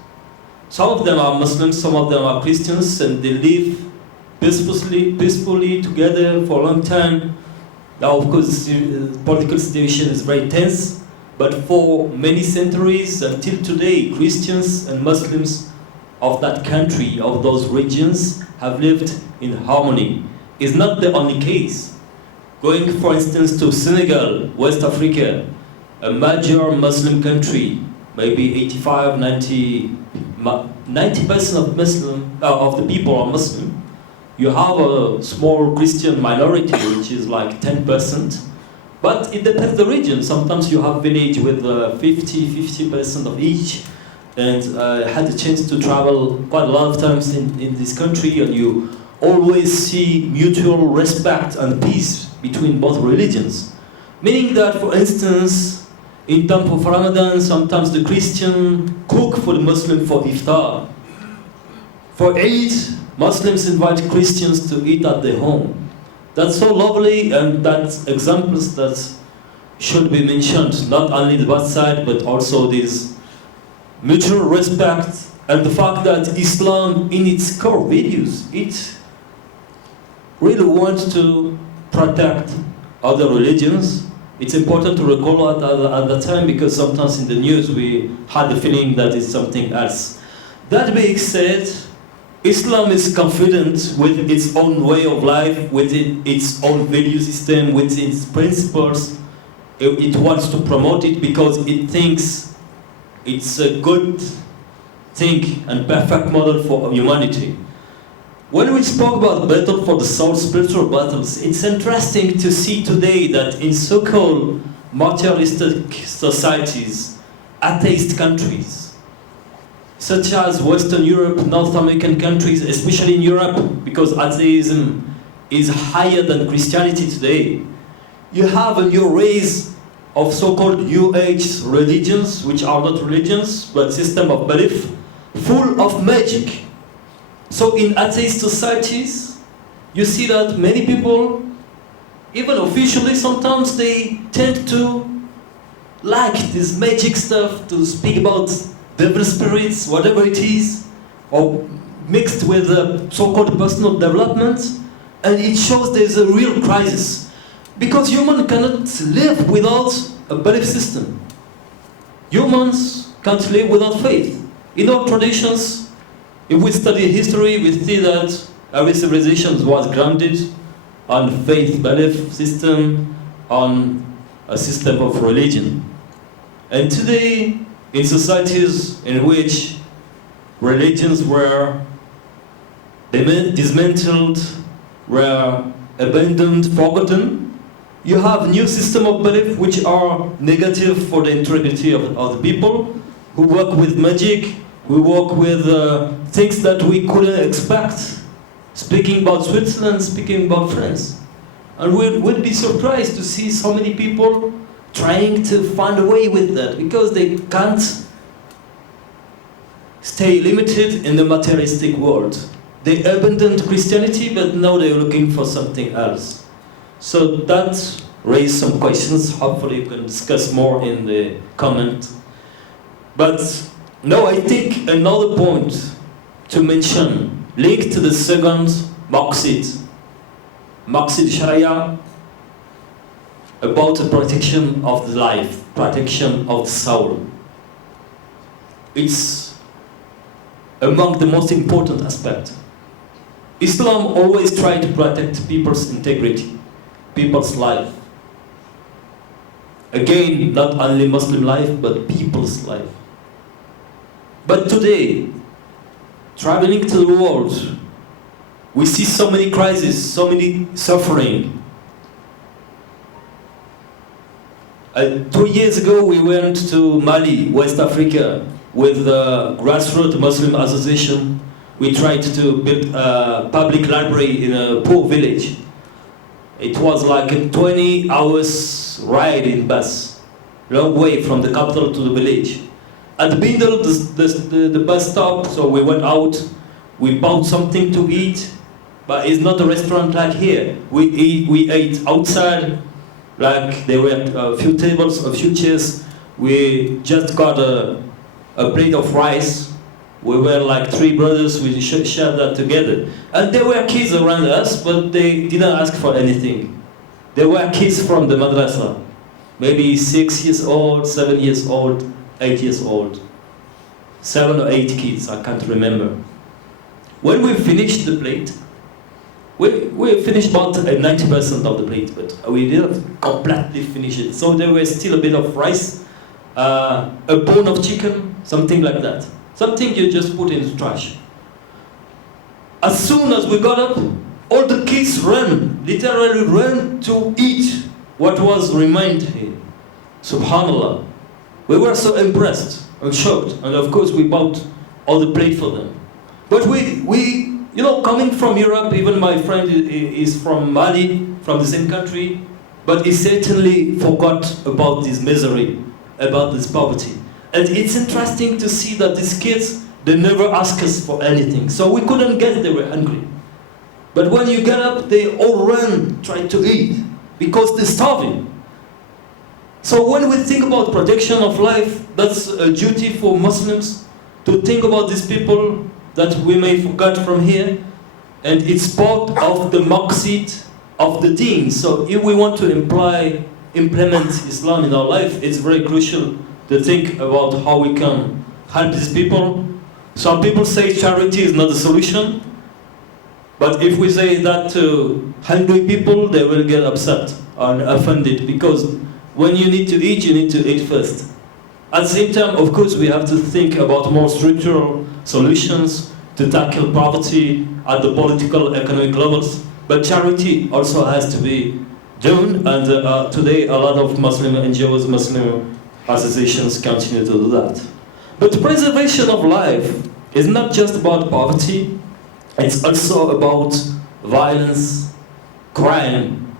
some of them are Muslims, some of them are Christians, and they live peacefully together for a long time. Now, of course, the political situation is very tense, but for many centuries until today, Christians and Muslims of that country, of those regions, have lived in harmony. It's not the only case. Going, for instance, to Senegal, West Africa, a major Muslim country, maybe 85, 90% of the people are Muslim. You have a small Christian minority, which is like 10%. But it depends the region. Sometimes you have village with 50% of each. And I had the chance to travel quite a lot of times in this country, and you always see mutual respect and peace between both religions. Meaning that, for instance, in time of Ramadan, sometimes the Christian cook for the Muslim for iftar. For Eid, Muslims invite Christians to eat at their home. That's so lovely, and that's examples that should be mentioned, not only the bad side, but also this mutual respect, and the fact that Islam, in its core values, it really wants to protect other religions. It's important to recall at the time, because sometimes in the news we had the feeling that it's something else. That being said, Islam is confident with its own way of life, with its own value system, with its principles. It wants to promote it because it thinks it's a good thing and perfect model for humanity. When we spoke about battle for the soul, spiritual battles, it's interesting to see today that in so-called materialistic societies, atheist countries, such as Western Europe, North American countries, especially in Europe, because atheism is higher than Christianity today, you have a new race of so-called New Age religions, which are not religions, but system of belief, full of magic. So in atheist societies, you see that many people, even officially, sometimes they tend to like this magic stuff, to speak about devil spirits, whatever it is, or mixed with so-called personal development, and it shows there's a real crisis. Because humans cannot live without a belief system. Humans can't live without faith. In our traditions, if we study history, we see that every civilization was grounded on faith belief system, on a system of religion. And today, in societies in which religions were dismantled, were abandoned, forgotten. You have new system of belief which are negative for the integrity of the people, who work with magic, who work with things that we couldn't expect. Speaking about Switzerland, speaking about France. And we'd be surprised to see so many people trying to find a way with that, because they can't stay limited in the materialistic world. They abandoned Christianity, but now they're looking for something else. So that raised some questions. Hopefully we can discuss more in the comment. But no, I think another point to mention, linked to the second Maqasid Sharia, about the protection of the life, protection of the soul. It's among the most important aspects. Islam always tried to protect people's integrity, people's life. Again, not only Muslim life, but people's life. But today, traveling to the world, we see so many crises, so many suffering. 2 years ago, we went to Mali, West Africa, with the grassroots Muslim association. We tried to build a public library in a poor village. It was like a 20 hours ride in bus, long way from the capital to the village. At the middle of the bus stop, so we went out, we bought something to eat, but it's not a restaurant like here. We ate outside, like there were a few tables, a few chairs. We just got a plate of rice. We were like 3 brothers, we shared that together. And there were kids around us, but they didn't ask for anything. There were kids from the madrasa, maybe 6 years old, 7 years old, 8 years old. 7 or 8 kids, I can't remember. When we finished the plate, we finished about 90% of the plate, but we didn't completely finish it. So there was still a bit of rice, a bone of chicken, something like that. Something you just put in the trash. As soon as we got up, all the kids ran, literally ran to eat what was remained here. Subhanallah. We were so impressed and shocked, and of course we bought all the plate for them. But we you know, coming from Europe, even my friend is from Mali, from the same country, but he certainly forgot about this misery, about this poverty. And it's interesting to see that these kids, they never ask us for anything. So we couldn't guess they were hungry. But when you get up, they all run, try to eat, because they're starving. So when we think about protection of life, that's a duty for Muslims to think about these people that we may forget from here. And it's part of the Maqasid of the deen. So if we want to implement Islam in our life, it's very crucial to think about how we can help these people. Some people say charity is not the solution, but if we say that to hungry people, they will get upset and offended, because when you need to eat first. At the same time, of course, we have to think about more structural solutions to tackle poverty at the political, economic levels, but charity also has to be done, and today a lot of Muslim NGOs, Muslim associations continue to do that. But preservation of life is not just about poverty, it's also about violence, crime,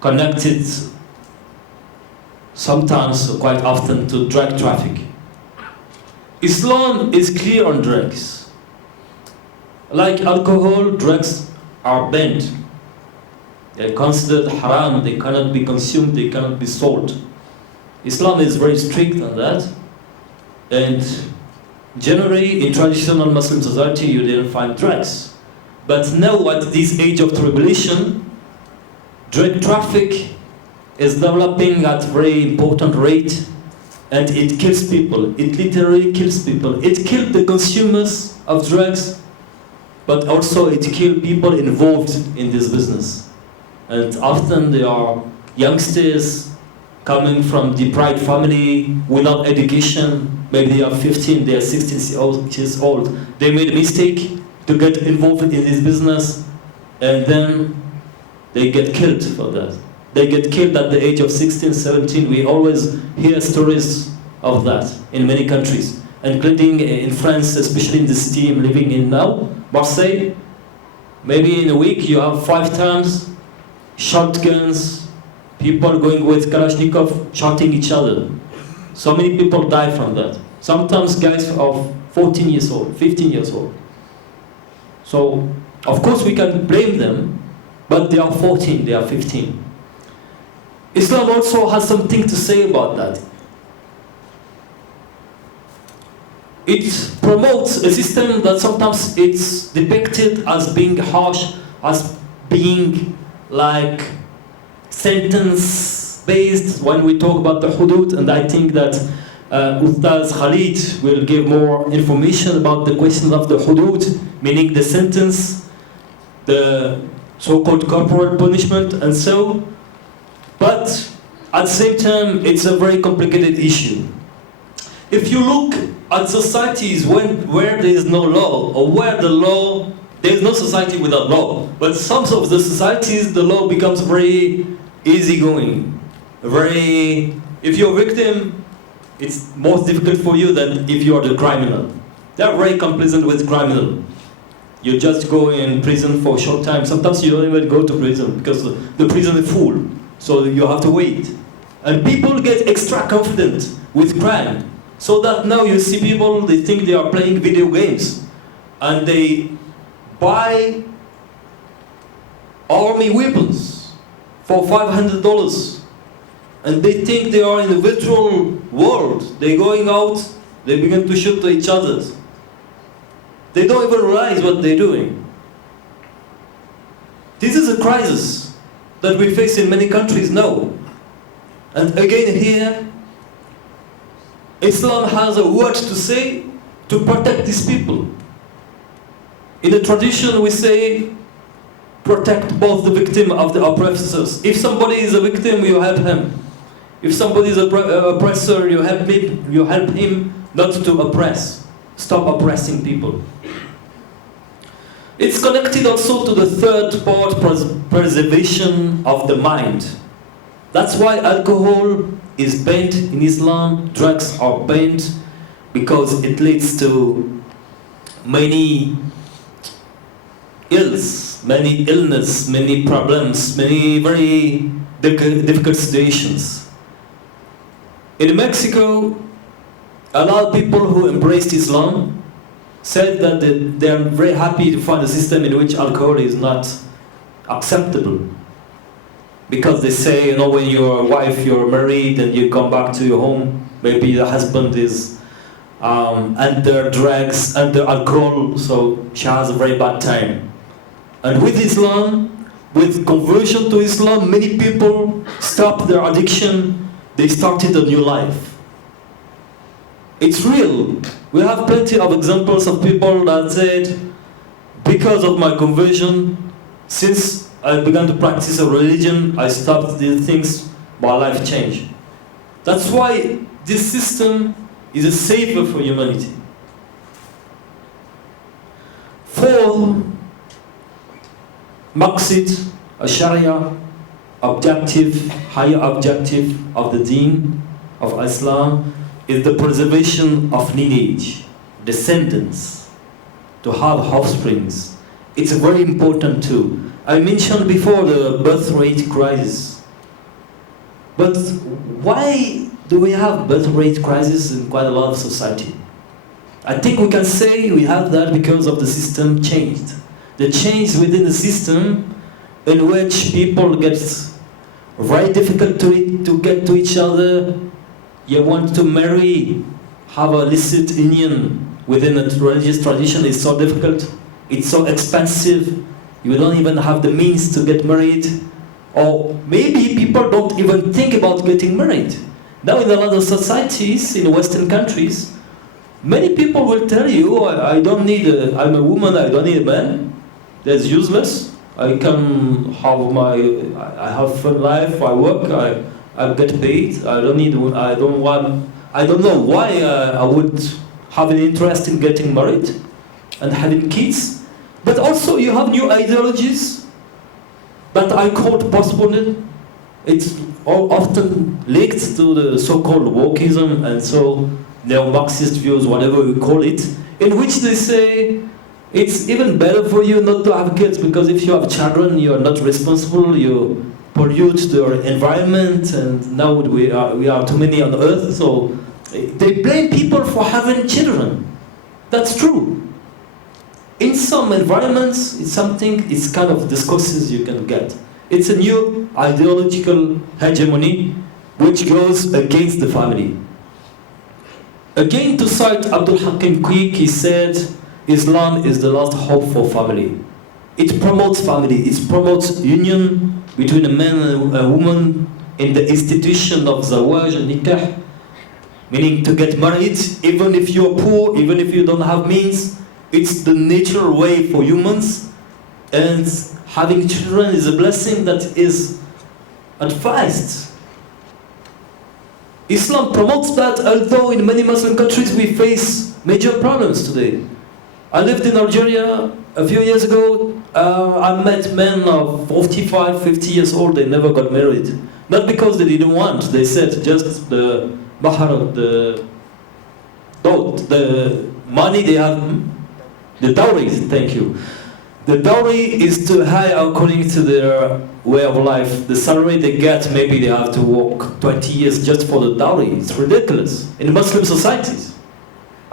connected sometimes, quite often, to drug traffic. Islam is clear on drugs. Like alcohol, drugs are banned. They're considered haram, they cannot be consumed, they cannot be sold. Islam is very strict on that. And generally, in traditional Muslim society, you didn't find drugs. But now, at this age of tribulation, drug traffic is developing at very important rate, and it kills people. It literally kills people. It killed the consumers of drugs, but also it killed people involved in this business. And often they are youngsters coming from deprived family without education. Maybe they are 15, they are 16 years old. They made a mistake to get involved in this business, and then they get killed for that. They get killed at the age of 16, 17. We always hear stories of that in many countries, including in France, especially in the city I'm living in now, Marseille. Maybe in a week you have 5 times shotguns, people going with Kalashnikov shooting each other. So many people die from that. Sometimes guys of 14 years old, 15 years old. So, of course we can blame them, but they are 14, they are 15. Islam also has something to say about that. It promotes a system that sometimes it's depicted as being harsh, as being like sentence-based when we talk about the hudud, and I think that Ustaz Khalid will give more information about the question of the hudud, meaning the sentence, the so-called corporal punishment, and so. But at the same time, it's a very complicated issue. If you look at societies where there is no law, or where there is no society without law, but some of the societies, the law becomes very easygoing. If you're a victim, it's more difficult for you than if you're the criminal. They're very complacent with criminal. You just go in prison for a short time. Sometimes you don't even go to prison because the prison is full. So you have to wait. And people get extra confident with crime. So that now you see people, they think they are playing video games. And they buy army weapons for $500. And they think they are in a virtual world. They're going out, they begin to shoot to each other. They don't even realize what they're doing. This is a crisis that we face in many countries now. And again here, Islam has a word to say to protect these people. In the tradition we say, protect both the victim of the oppressors. If somebody is a victim, you help him. If somebody is an oppressor, you help him not to oppress. Stop oppressing people. It's connected also to the third part, preservation of the mind. That's why alcohol is banned in Islam, drugs are banned, because it leads to many ills, many illness, many problems, many very difficult situations. In Mexico, a lot of people who embraced Islam said that they are very happy to find a system in which alcohol is not acceptable. Because they say, when you're a wife, you're married, and you come back to your home, maybe the husband is under drugs, under alcohol, so she has a very bad time. And with Islam, with conversion to Islam, many people stopped their addiction, they started a new life. It's real. We have plenty of examples of people that said, because of my conversion, since I began to practice a religion, I stopped these things, my life changed. That's why this system is a savior for humanity. 4, Maqasid, a Sharia objective, higher objective of the deen of Islam, is the preservation of lineage, descendants, to have offsprings. It's very important too. I mentioned before the birth rate crisis. But why do we have birth rate crisis in quite a lot of society? I think we can say we have that because of the system changed. The change within the system in which people get very difficult to get to each other. You want to marry, have a illicit union within a religious tradition is so difficult, it's so expensive, you don't even have the means to get married, or maybe people don't even think about getting married. Now in a lot of societies, in Western countries, many people will tell you, I'm a woman, I don't need a man, that's useless, I have fun life, I work, I get paid. I don't know why I would have an interest in getting married and having kids. But also you have new ideologies that I called postponed. It's often linked to the so-called wokeism and so neo-Marxist views, whatever we call it, in which they say it's even better for you not to have kids because if you have children, you are not responsible, you pollute the environment, and now we are too many on Earth, so they blame people for having children. That's true. In some environments, it's kind of discourses you can get. It's a new ideological hegemony which goes against the family. Again, to cite Abdul Hakim Quick, he said, Islam is the last hope for family. It promotes family, it promotes union between a man and a woman in the institution of zawaj and nikah, meaning to get married, even if you're poor, even if you don't have means. It's the natural way for humans, and having children is a blessing that is advised. Islam promotes that, although in many Muslim countries we face major problems today. I lived in Algeria a few years ago. I met men of 45, 50 years old, they never got married. Not because they didn't want, they said just the mahar, the money they have, the dowry, thank you. The dowry is too high according to their way of life. The salary they get, maybe they have to work 20 years just for the dowry. It's ridiculous in Muslim societies.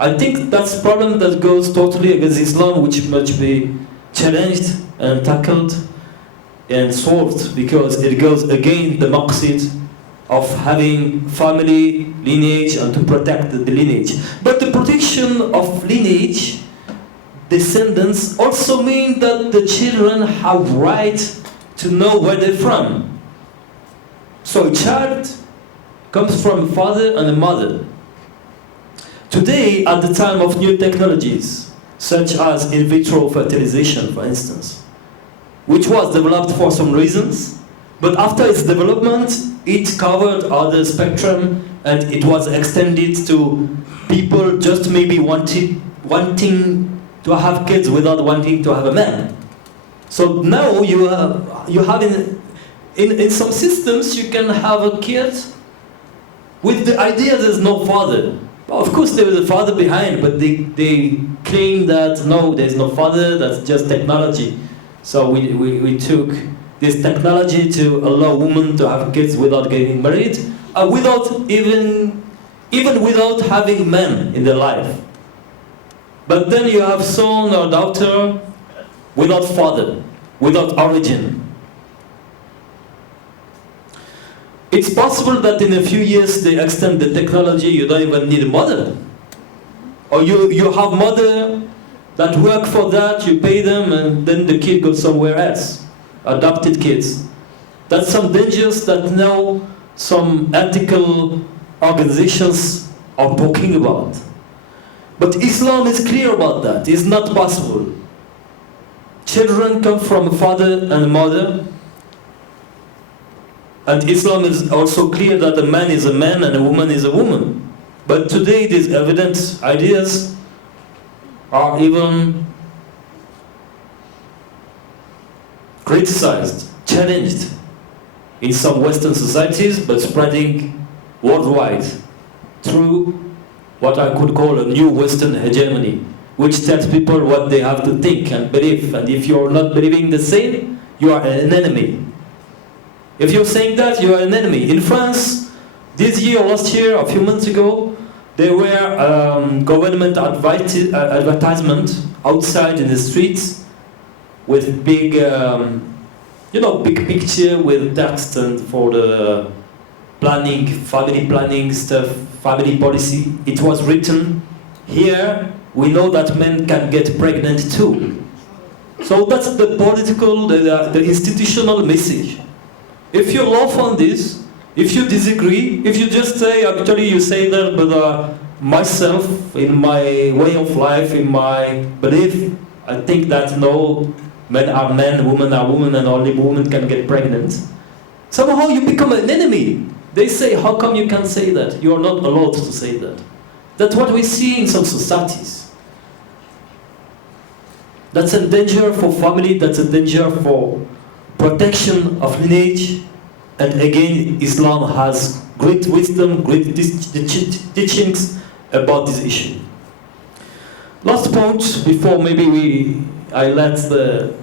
I think that's a problem that goes totally against Islam, which must be challenged and tackled and solved, because it goes against the Maqasid of having family, lineage, and to protect the lineage. But the protection of lineage, descendants, also mean that the children have right to know where they're from. So a child comes from a father and a mother. Today, at the time of new technologies, such as in vitro fertilization, for instance, which was developed for some reasons, but after its development, it covered other spectrum and it was extended to people just maybe wanting to have kids without wanting to have a man. So now you have in some systems you can have a kid with the idea there's no father. Well, of course there is a father behind, but they claim that no, there's no father, that's just technology. So we took this technology to allow women to have kids without getting married, without even without having men in their life. But then you have son or daughter without father, without origin. It's possible that in a few years they extend the technology, you don't even need a mother. Or you have mother that work for that, you pay them, and then the kid goes somewhere else. Adopted kids. That's some dangers that now some ethical organizations are talking about. But Islam is clear about that. It's not possible. Children come from a father and a mother. And Islam is also clear that a man is a man and a woman is a woman. But today these evident ideas are even criticized, challenged in some Western societies, but spreading worldwide through what I could call a new Western hegemony, which tells people what they have to think and believe. And if you're not believing the same, you are an enemy. If you're saying that, you are an enemy. In France, this year or last year, a few months ago, there were government advertisement outside in the streets with big, big picture with text and for the planning, family planning stuff, family policy. It was written, here we know that men can get pregnant too. So that's the political, the institutional message. If you laugh on this, if you disagree, if you just say, actually you say that, but myself, in my way of life, in my belief, I think that no, men are men, women are women, and only women can get pregnant. Somehow you become an enemy. They say, how come you can't say that? You are not allowed to say that. That's what we see in some societies. That's a danger for family, that's a danger for protection of lineage, and again, Islam has great wisdom, great teachings about this issue. Last point, before maybe I let the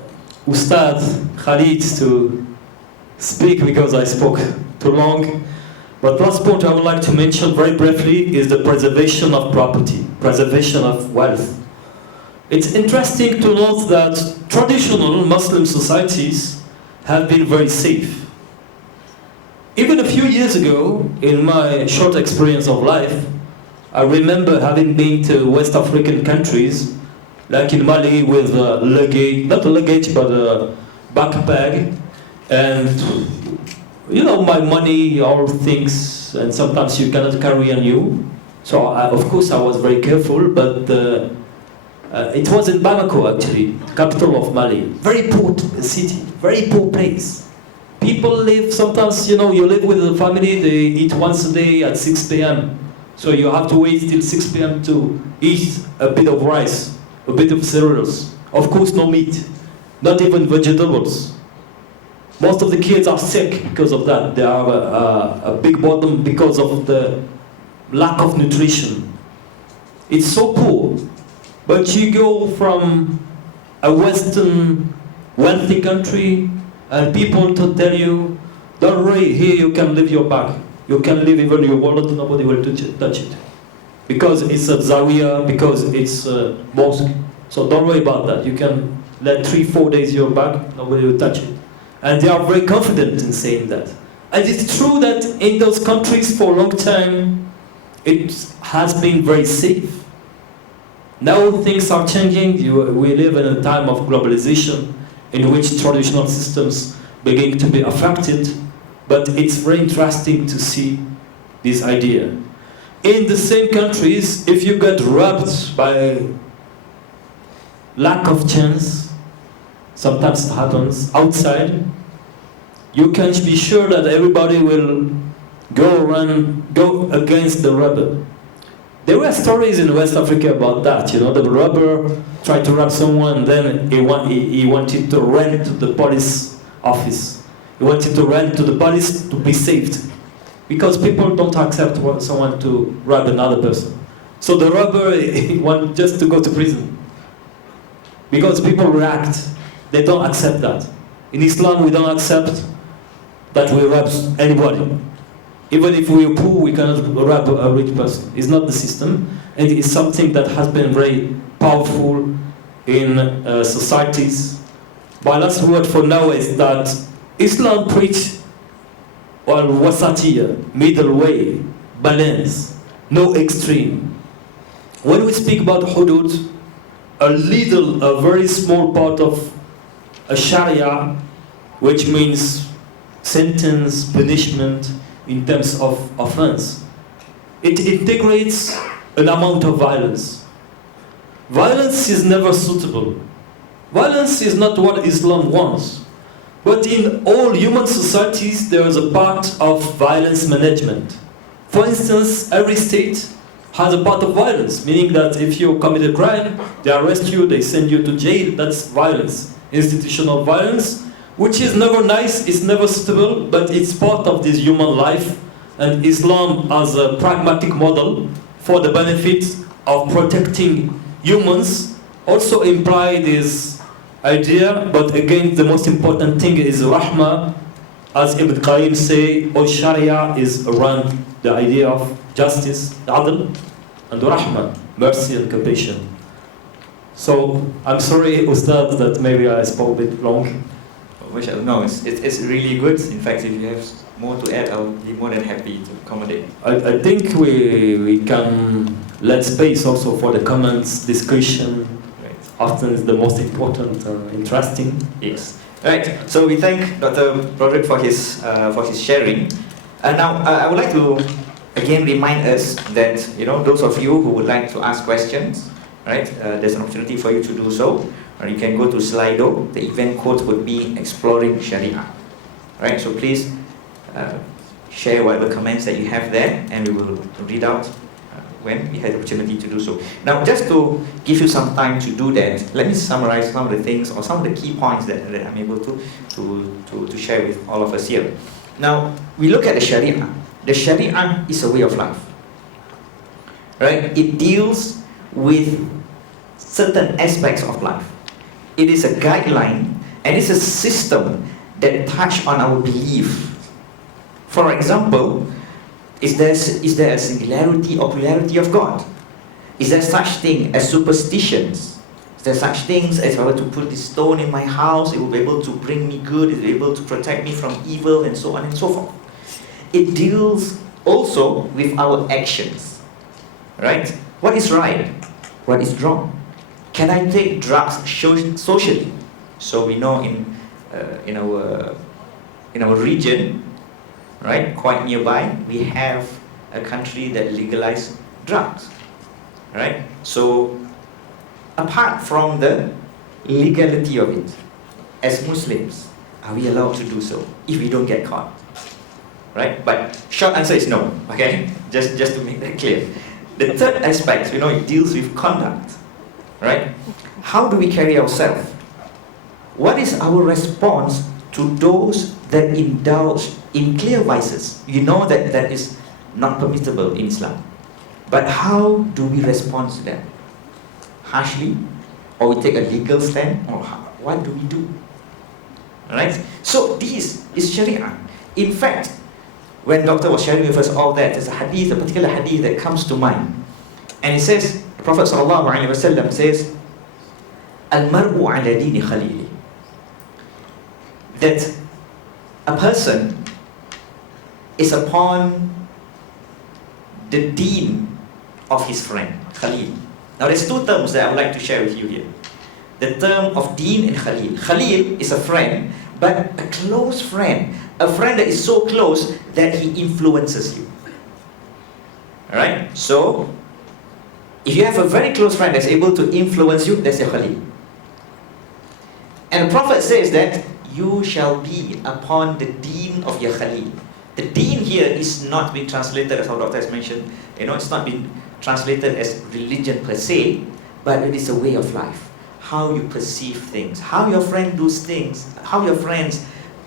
Ustad Khalid to speak because I spoke too long. But last point I would like to mention very briefly is the preservation of property, preservation of wealth. It's interesting to note that traditional Muslim societies have been very safe. Even a few years ago, in my short experience of life, I remember having been to West African countries, like in Mali with a luggage, not a luggage, but a backpack, and you know, my money, all things, and sometimes you cannot carry on you. So of course I was very careful, but it was in Bamako actually, capital of Mali. Very poor city, very poor place. People live, sometimes, you know, you live with a family, they eat once a day at 6 p.m. So you have to wait till 6 p.m. to eat a bit of rice, a bit of cereals. Of course no meat, not even vegetables. Most of the kids are sick because of that. They have a big bottom because of the lack of nutrition. It's so poor. But you go from a Western wealthy country and people to tell you, don't worry, here you can leave your bag. You can leave even your wallet, nobody will touch it. Because it's a zawiya, because it's a mosque. So don't worry about that. You can let 3-4 days your bag, nobody will touch it. And they are very confident in saying that. And it's true that in those countries for a long time, it has been very safe. Now things are changing. We live in a time of globalization in which traditional systems begin to be affected. But it's very interesting to see this idea. In the same countries, if you get robbed by lack of chance, sometimes it happens outside, you can be sure that everybody will go against the robber. There were stories in West Africa about that. You know, the robber tried to rob someone, and then he wanted to run to the police office. He wanted to run to the police to be saved, because people don't accept someone to rob another person. So the robber he wanted just to go to prison, because people react. They don't accept that. In Islam, we don't accept that we rob anybody. Even if we are poor, we cannot rob a rich person. It's not the system, and it's something that has been very powerful in societies. My last word for now is that Islam preaches wasatiyya, middle way, balance, no extreme. When we speak about hudud, a very small part of a Sharia, which means sentence, punishment in terms of offense, it integrates an amount of violence. Violence is never suitable. Violence is not what Islam wants. But in all human societies, there is a part of violence management. For instance, every state has a part of violence, meaning that if you commit a crime, they arrest you, they send you to jail. That's violence, institutional violence, which is never nice, it's never suitable, but it's part of this human life. And Islam, as a pragmatic model for the benefit of protecting humans, also imply this idea. But again, the most important thing is rahmah. As Ibn Qayyim say, all Sharia is around the idea of justice, adl, and rahmah, mercy and compassion. So I'm sorry, Ustad, that maybe I spoke a bit long. No, it's really good. In fact, if you have more to add, I'll be more than happy to accommodate. I think we can let space also for the comments, discussion. Right. Often is the most important, interesting. Yes. Right. So we thank Dr. Brodard for his sharing. And now I would like to again remind us that those of you who would like to ask questions, right? There's an opportunity for you to do so. Or you can go to Slido. The event code would be Exploring Sharia. Right. So please share whatever comments that you have there, and we will read out when we had the opportunity to do so. Now, just to give you some time to do that, let me summarize some of the things or some of the key points that I'm able to share with all of us here. Now, we look at the Sharia. The Sharia is a way of life. Right? It deals with certain aspects of life. It is a guideline and it's a system that touch on our belief. For example, is there a singularity or plurality of God? Is there such thing as superstitions? Is there such things as if I were to put this stone in my house, it will be able to bring me good, it will be able to protect me from evil, and so on and so forth. It deals also with our actions. Right? What is right? What is wrong? Can I take drugs socially? So we know in our region, right, quite nearby, we have a country that legalized drugs, right? So apart from the legality of it, as Muslims, are we allowed to do so if we don't get caught? Right? But short answer is no. Okay? Just to make that clear. The third aspect, it deals with conduct. Right? How do we carry ourselves? What is our response to those that indulge in clear vices? You know that is not permissible in Islam. But how do we respond to them? Harshly? Or we take a legal stand? Or what do we do? Right? So this is Sharia. In fact, when Doctor was sharing with us all that, there's a particular hadith that comes to mind. And it says, the Prophet ﷺ says, Al-mar'u ala dini khalili. That a person is upon the deen of his friend, Khalil. Now there's two terms that I would like to share with you here. The term of deen and Khalil. Khalil is a friend, but a close friend. A friend that is so close that he influences you. Alright? So, if you have a very close friend that's able to influence you, that's your Khalil. And the Prophet says that you shall be upon the deen of your Khalil. The deen here is not being translated, as our doctor has mentioned, it's not being translated as religion per se, but it is a way of life. How you perceive things, how your friend does things, how your friends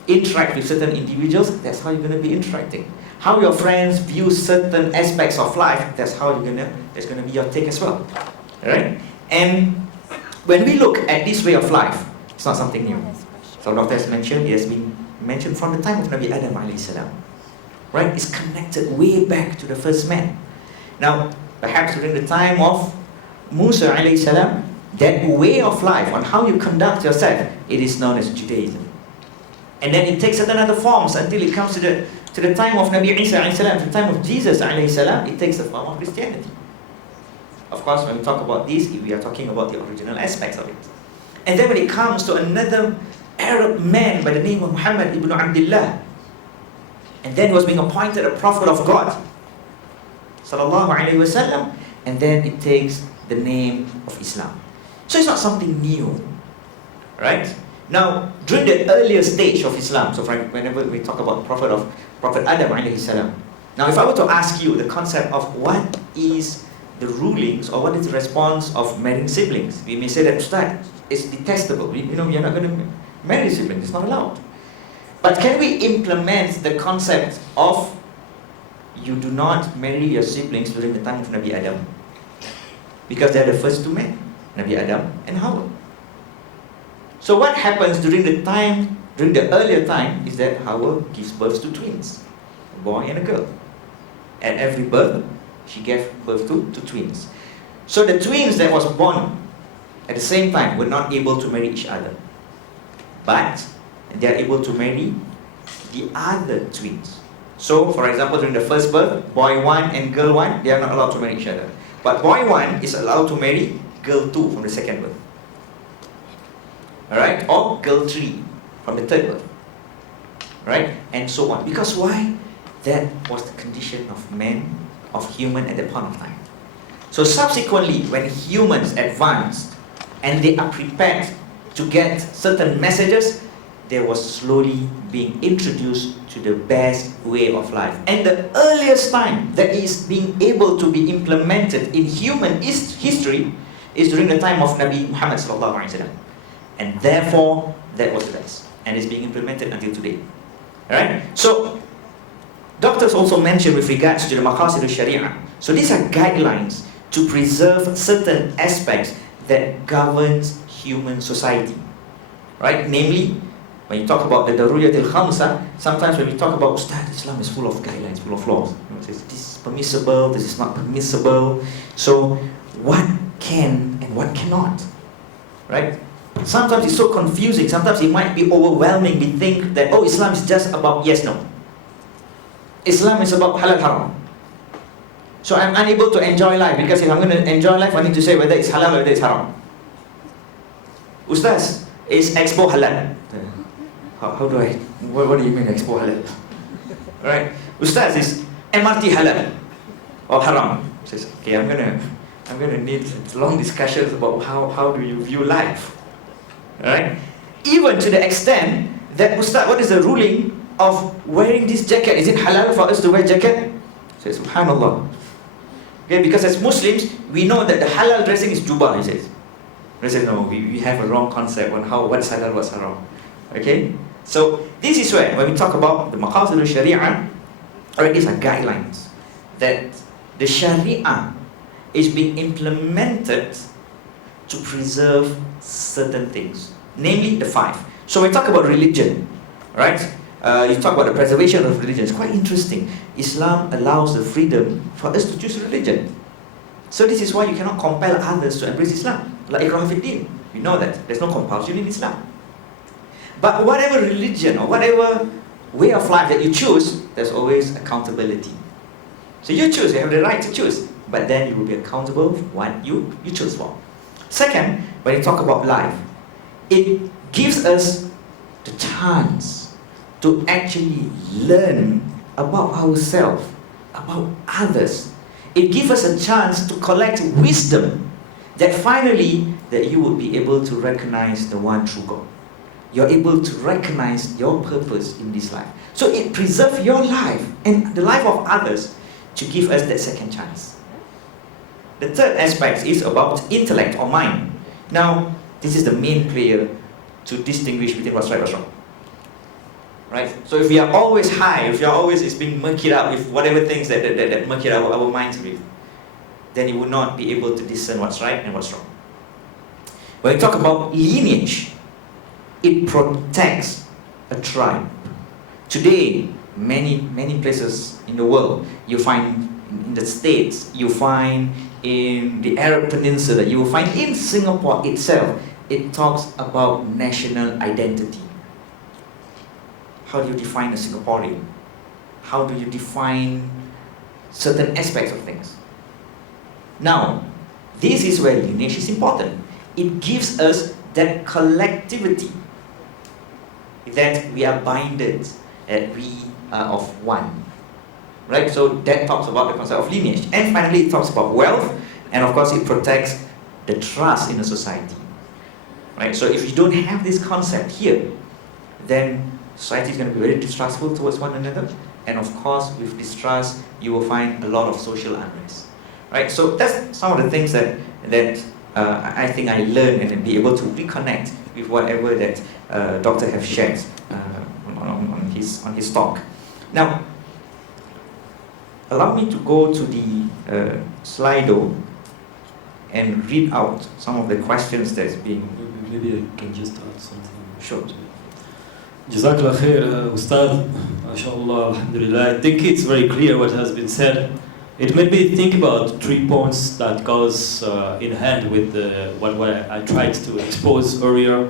interact with certain individuals, that's how you're going to be interacting. How your friends view certain aspects of life, that's that's going to be your take as well. Alright? And when we look at this way of life, it's not something new. So Doctor has mentioned, it has been mentioned from the time of Nabi Adam alayhi salam. Right? It's connected way back to the first man. Now, perhaps during the time of Musa alayhi salam, that way of life, on how you conduct yourself, it is known as Judaism. And then it takes certain other forms until it comes to the time of Nabi Isa alayhi salam, to the time of Jesus alayhi salam, it takes the form of Christianity. Of course, when we talk about this, we are talking about the original aspects of it. And then when it comes to another Arab man by the name of Muhammad ibn Abdullah, and then he was being appointed a prophet of God, sallallahu alayhi wasallam, and then it takes the name of Islam. So it's not something new, right? Now, during the earlier stage of Islam, so whenever we talk about Prophet Adam alayhi salam, now if I were to ask you the concept of what is the rulings or what is the response of marrying siblings, we may say that it's detestable. You're not going to marry siblings, it's not allowed. But can we implement the concept of you do not marry your siblings during the time of Nabi Adam? Because they're the first two men, Nabi Adam and Hawa. So what happens during the earlier time is that Hawa gives birth to twins, a boy and a girl. At every birth, she gave birth to twins. So the twins that was born at the same time were not able to marry each other. But they are able to marry the other twins. So, for example, during the first birth, boy 1 and girl 1, they are not allowed to marry each other. But boy 1 is allowed to marry girl 2 from the second birth. Alright? Or girl 3 from the third birth. Right? And so on. Because why? That was the condition of man, of human at that point of time. So subsequently, when humans advanced and they are prepared to get certain messages, they was slowly being introduced to to the best way of life. And the earliest time that is being able to be implemented in human history is during the time of Nabi Muhammad sallallahu alaihi wasallam. And therefore, that was the best. And it's being implemented until today. Alright? So, doctors also mentioned with regards to the Maqasid of Sharia. So these are guidelines to preserve certain aspects that governs human society. Right? Namely, when you talk about the Daruriyat al-Khamsa, sometimes when we talk about Ustad, Islam is full of guidelines, full of laws. You know, it says, this is permissible, this is not permissible. So, what can and what cannot? Right? Sometimes it's so confusing, sometimes it might be overwhelming. We think that, oh, Islam is just about yes, no. Islam is about halal, haram. So I'm unable to enjoy life, because if I'm going to enjoy life, I need to say whether it's halal or whether it's haram. Ustaz, is expo halal? How do I, what do you mean expo halal? Right? Ustaz, is MRT halal or haram? Says, okay, I'm gonna need long discussions about how do you view life. Right? Even to the extent that, Ustaz, what is the ruling of wearing this jacket? Is it halal for us to wear jacket? Say, subhanallah. Okay, because as Muslims, we know that the halal dressing is jubah, he says. He says, no, we have a wrong concept on what's halal, what's haram. Okay? So, this is where, when we talk about the Maqasid al-Sharia, alright, these are guidelines that the Sharia is being implemented to preserve certain things, namely the 5. So we talk about religion, right? You talk about the preservation of religion. It's quite interesting. Islam allows the freedom for us to choose religion. So this is why you cannot compel others to embrace Islam. Like ikrah fi din. You know that. There's no compulsion in Islam. But whatever religion or whatever way of life that you choose, there's always accountability. So you choose, you have the right to choose. But then you will be accountable for what you choose for. Second, when you talk about life, it gives us the chance to actually learn about ourselves, about others. It gives us a chance to collect wisdom that finally that you will be able to recognize the one true God. You're able to recognize your purpose in this life. So it preserves your life and the life of others to give us that second chance. The third aspect is about intellect or mind. Now, this is the main player to distinguish between what's right or wrong. Right? So if we are always high, if you are always is being murkied up with whatever things that murky our minds with, then you will not be able to discern what's right and what's wrong. When we talk about lineage, it protects a tribe. Today, many places in the world, you find in the States, you find in the Arab Peninsula, you will find in Singapore itself, it talks about national identity. How do you define a Singaporean? How do you define certain aspects of things? Now, this is where lineage is important. It gives us that collectivity, that we are binded, that we are of one. Right? So that talks about the concept of lineage. And finally, it talks about wealth, and of course, it protects the trust in a society. Right? So if you don't have this concept here, then society is going to be very distrustful towards one another, and of course, with distrust, you will find a lot of social unrest. Right? So that's some of the things that I think I learned and be able to reconnect with whatever that Doctor have shared on his talk. Now, allow me to go to the Slido and read out some of the questions that's being. Maybe I can just add something. Sure. Jazakallah khair, Ustad. MashaAllah, alhamdulillah. I think it's very clear what has been said. It made me think about 3 points that goes in hand with what I tried to expose earlier.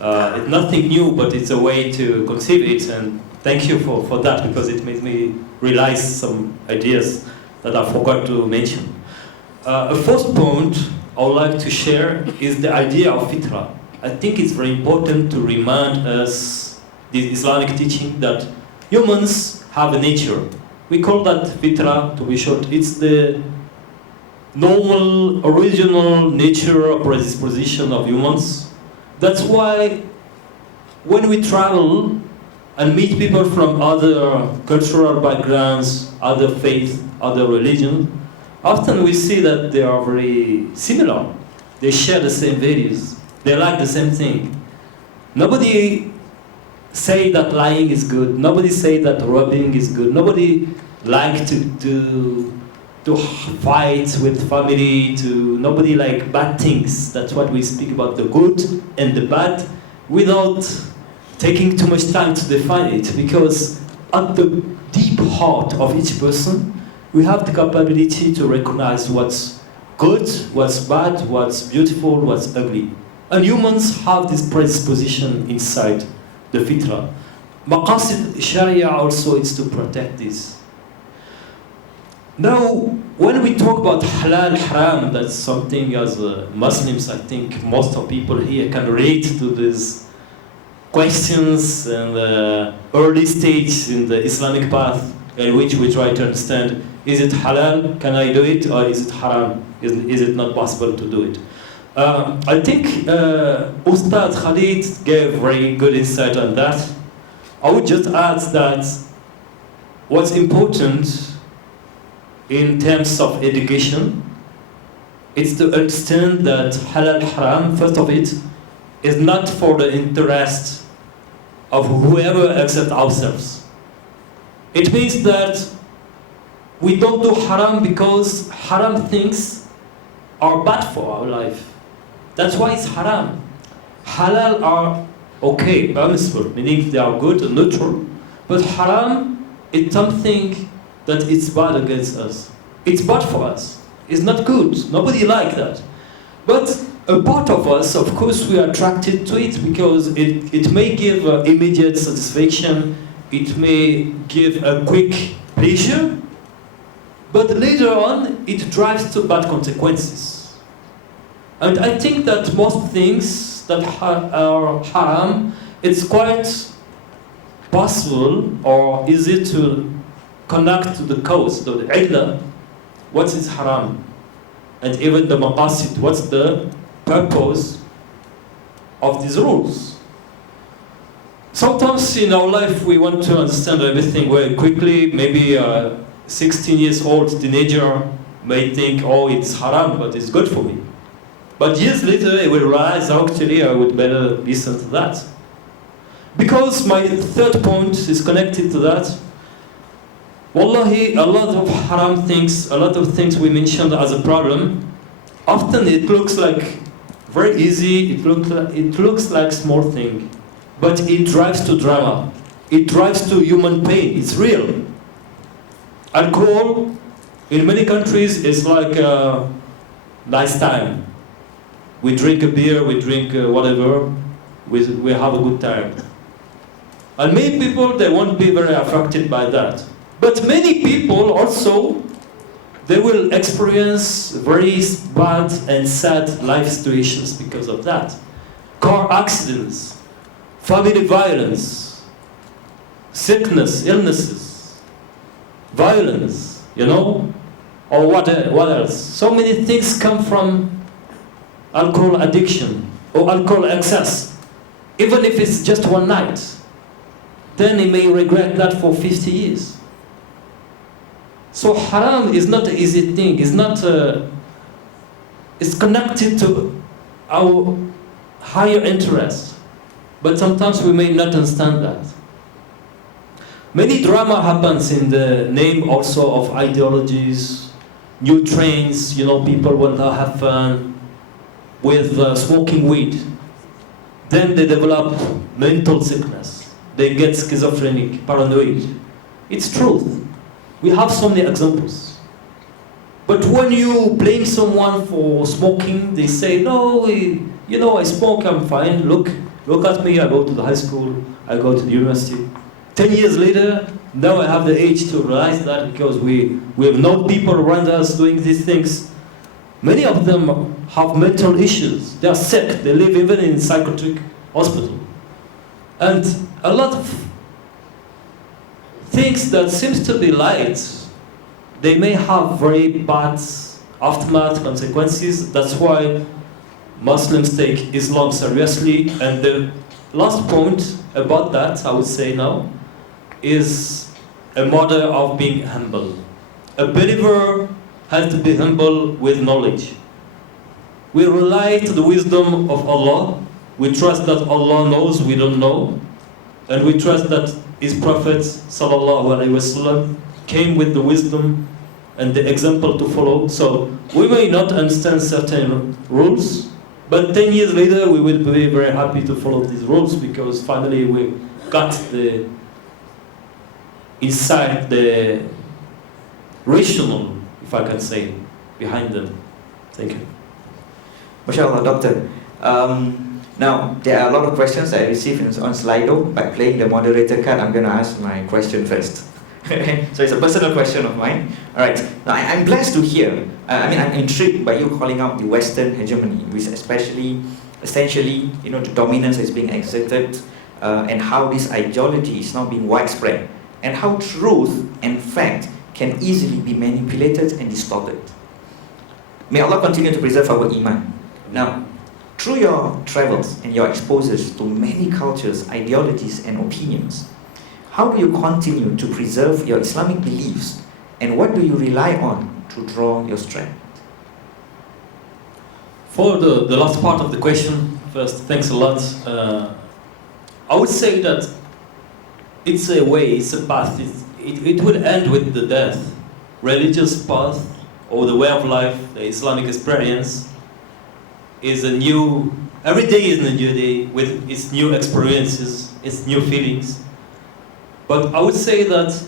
It's nothing new, but it's a way to conceive it, and thank you for that, because it made me realize some ideas that I forgot to mention. A first point I would like to share is the idea of fitra. I think it's very important to remind us, the Islamic teaching, that humans have a nature. We call that fitra, to be short. It's the normal, original nature or predisposition of humans. That's why when we travel, and meet people from other cultural backgrounds, other faith, other religion, often we see that they are very similar. They share the same values. They like the same thing. Nobody say that lying is good. Nobody say that robbing is good. Nobody like to fight with family. Nobody like bad things. That's what we speak about, the good and the bad, without taking too much time to define it. Because at the deep heart of each person, we have the capability to recognize what's good, what's bad, what's beautiful, what's ugly. And humans have this predisposition inside the fitra. Maqasid Sharia also is to protect this. Now, when we talk about halal, haram, that's something as Muslims, I think most of people here can relate to these questions and early stage in the Islamic path in which we try to understand, is it halal, can I do it, or is it haram, is it not possible to do it? I think Ustad Khalid gave very good insight on that. I would just add that what's important in terms of education is to understand that halal haram, first of it, is not for the interest of whoever except ourselves. It means that we don't do haram because haram things are bad for our life. That's why it's haram. Halal are okay, permissible, meaning they are good and neutral. But haram is something that is bad against us. It's bad for us. It's not good. Nobody like that. But a part of us, of course, we are attracted to it because it may give immediate satisfaction. It may give a quick pleasure. But later on, it drives to bad consequences. And I think that most things that are haram, it's quite possible or easy to connect to the cause, to the illah. What is haram? And even the maqasid, what's the purpose of these rules? Sometimes in our life we want to understand everything very quickly. Maybe a 16 years old teenager may think, oh, it's haram, but it's good for me. But years later, I will realize, actually, I would better listen to that. Because my third point is connected to that. Wallahi, a lot of haram things, a lot of things we mentioned as a problem, often it looks like very easy, it looks like small thing, but it drives to drama. It drives to human pain. It's real. Alcohol, in many countries, is like a nice time. We drink a beer, we drink whatever, we have a good time. And many people, they won't be very affected by that. But many people also, they will experience very bad and sad life situations because of that. Car accidents, family violence, sickness, illnesses, violence, or what else? So many things come from alcohol addiction or alcohol excess. Even if it's just one night, then he may regret that for 50 years. So haram is not an easy thing. It's not. It's connected to our higher interest, but sometimes we may not understand that. Many drama happens in the name also of ideologies, new trends. People want to have fun with smoking weed. Then they develop mental sickness. They get schizophrenic, paranoid. It's truth. We have so many examples. But when you blame someone for smoking, they say, no, I smoke, I'm fine. Look at me, I go to the high school, I go to the university. 10 years later, now I have the age to realize that because we have known people around us doing these things. Many of them have mental issues. They are sick. They live even in psychiatric hospital. And a lot of things that seems to be light, they may have very bad aftermath consequences. That's why Muslims take Islam seriously, and the last point about that, I would say now, is a model of being humble. A believer has to be humble with knowledge. We rely to the wisdom of Allah. We trust that Allah knows we don't know. And we trust that His Prophet ﷺ came with the wisdom and the example to follow. So we may not understand certain rules, but 10 years later we will be very happy to follow these rules because finally we got the inside the rational, if I can say, behind them. Thank you. MashaAllah, Doctor. Now, there are a lot of questions I received on Slido. By playing the moderator card, I'm going to ask my question first. So it's a personal question of mine. Alright, now I'm blessed to hear, I'm intrigued by you calling out the Western hegemony, which essentially, the dominance is being exerted, and how this ideology is now being widespread, and how truth and fact can easily be manipulated and distorted. May Allah continue to preserve our iman. Now, through your travels and your exposures to many cultures, ideologies and opinions, how do you continue to preserve your Islamic beliefs, and what do you rely on to draw your strength? For the last part of the question, first, thanks a lot. I would say that it's a way, it's a path. It will end with the death. Religious path or the way of life, the Islamic experience, is a new, every day is a new day with its new experiences, its new feelings. But I would say that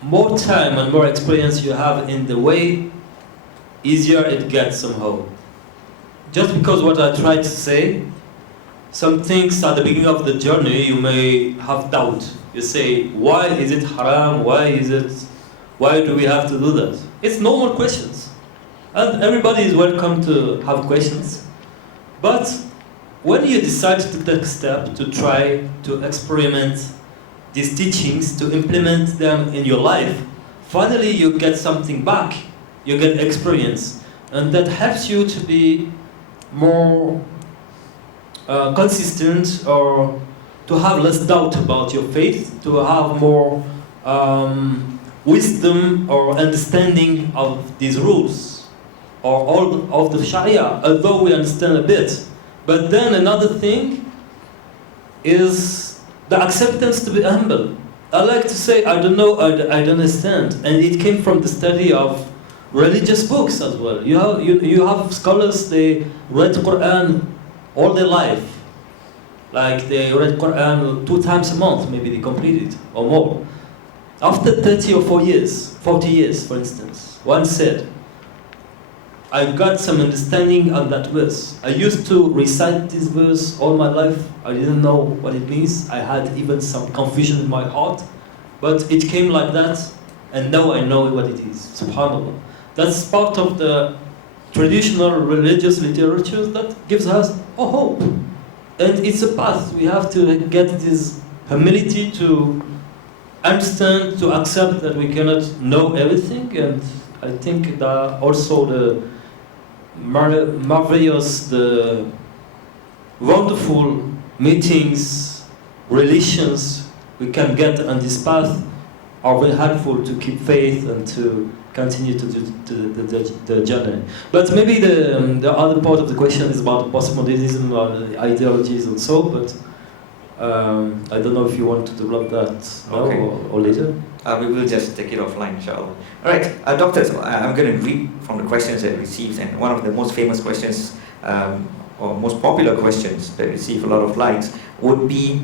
more time and more experience you have in the way, easier it gets somehow. Just because what I tried to say, some things at the beginning of the journey you may have doubt. You say, why is it haram? Why do we have to do that? It's normal questions. And everybody is welcome to have questions. But when you decide to take a step to try to experiment these teachings, to implement them in your life, finally you get something back. You get experience. And that helps you to be more consistent, or to have less doubt about your faith, to have more wisdom or understanding of these rules, or all of the Sharia, although we understand a bit. But then another thing is the acceptance to be humble. I like to say, I don't know, I don't understand. And it came from the study of religious books as well. You have scholars, they read Quran all their life. Like they read Quran 2 times a month, maybe they complete it, or more. After 30 or 40 years, for instance, one said, I got some understanding on that verse. I used to recite this verse all my life. I didn't know what it means. I had even some confusion in my heart. But it came like that, and now I know what it is. SubhanAllah. That's part of the traditional religious literature that gives us a hope. And it's a path. We have to get this humility to understand, to accept that we cannot know everything. And I think that also the marvelous, the wonderful meetings, relations we can get on this path are very helpful to keep faith and to continue to do the journey. But maybe the other part of the question is about postmodernism or the ideologies and so, but I don't know if you want to develop that now or later. We will just take it offline, inshallah. Alright, doctors, I'm going to read from the questions I received, and one of the most famous questions, or most popular questions that receive a lot of likes, would be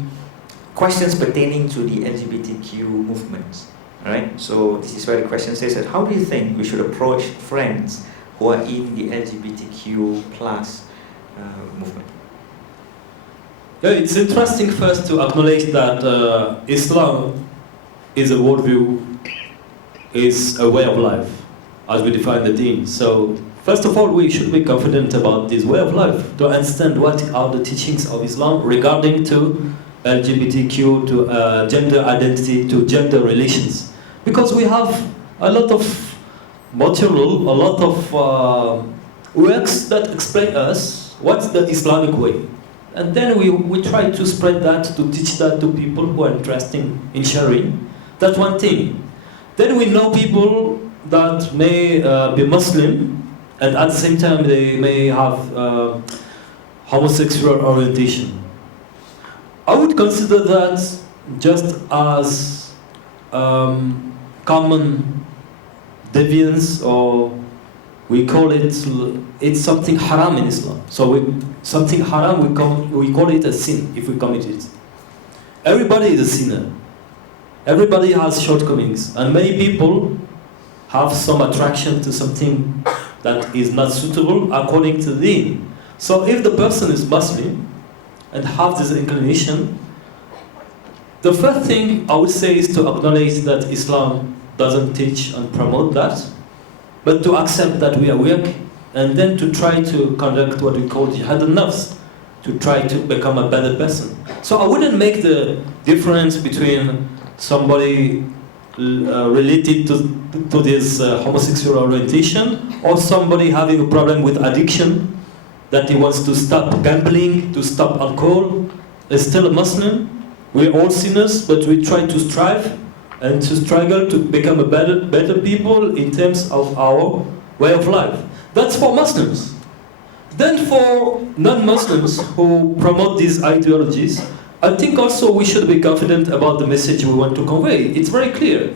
questions pertaining to the LGBTQ movement. Alright, so this is where the question says that, how do you think we should approach friends who are in the LGBTQ plus movement? Yeah, it's interesting first to acknowledge that Islam is a worldview, is a way of life, as we define the deen. So, first of all, we should be confident about this way of life, to understand what are the teachings of Islam regarding to LGBTQ, to gender identity, to gender relations. Because we have a lot of material, a lot of works that explain us what's the Islamic way. And then we try to spread that, to teach that to people who are interested in Sharia. That's one thing. Then we know people that may be Muslim, and at the same time they may have homosexual orientation. I would consider that just as common deviance, or we call it's something haram in Islam. So something haram, we call it a sin if we commit it. Everybody is a sinner. Everybody has shortcomings, and many people have some attraction to something that is not suitable according to deen. So if the person is Muslim and have this inclination, the first thing I would say is to acknowledge that Islam doesn't teach and promote that, but to accept that we are weak, and then to try to conduct what we call jihad al-nafs, to try to become a better person. So I wouldn't make the difference between somebody related to this homosexual orientation, or somebody having a problem with addiction, that he wants to stop gambling, to stop alcohol, is still a Muslim. We're all sinners, but we try to strive and to struggle to become a better people in terms of our way of life. That's for Muslims. Then for non-Muslims who promote these ideologies, I think also we should be confident about the message we want to convey. It's very clear.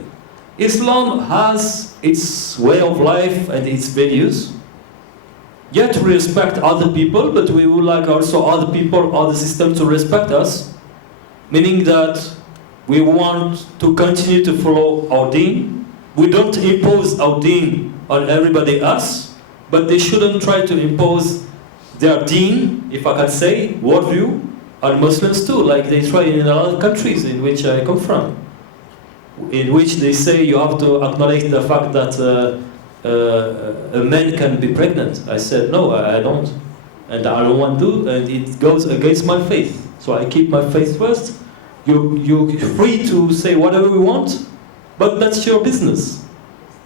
Islam has its way of life and its values. Yet we respect other people, but we would like also other people, other systems to respect us. Meaning that we want to continue to follow our deen. We don't impose our deen on everybody else, but they shouldn't try to impose their deen, if I can say, worldview, on Muslims too, like they try in a lot of countries in which I come from, in which they say you have to acknowledge the fact that a man can be pregnant. I said, no, I don't. And I don't want to, and it goes against my faith. So I keep my faith first. You're free to say whatever you want, but that's your business.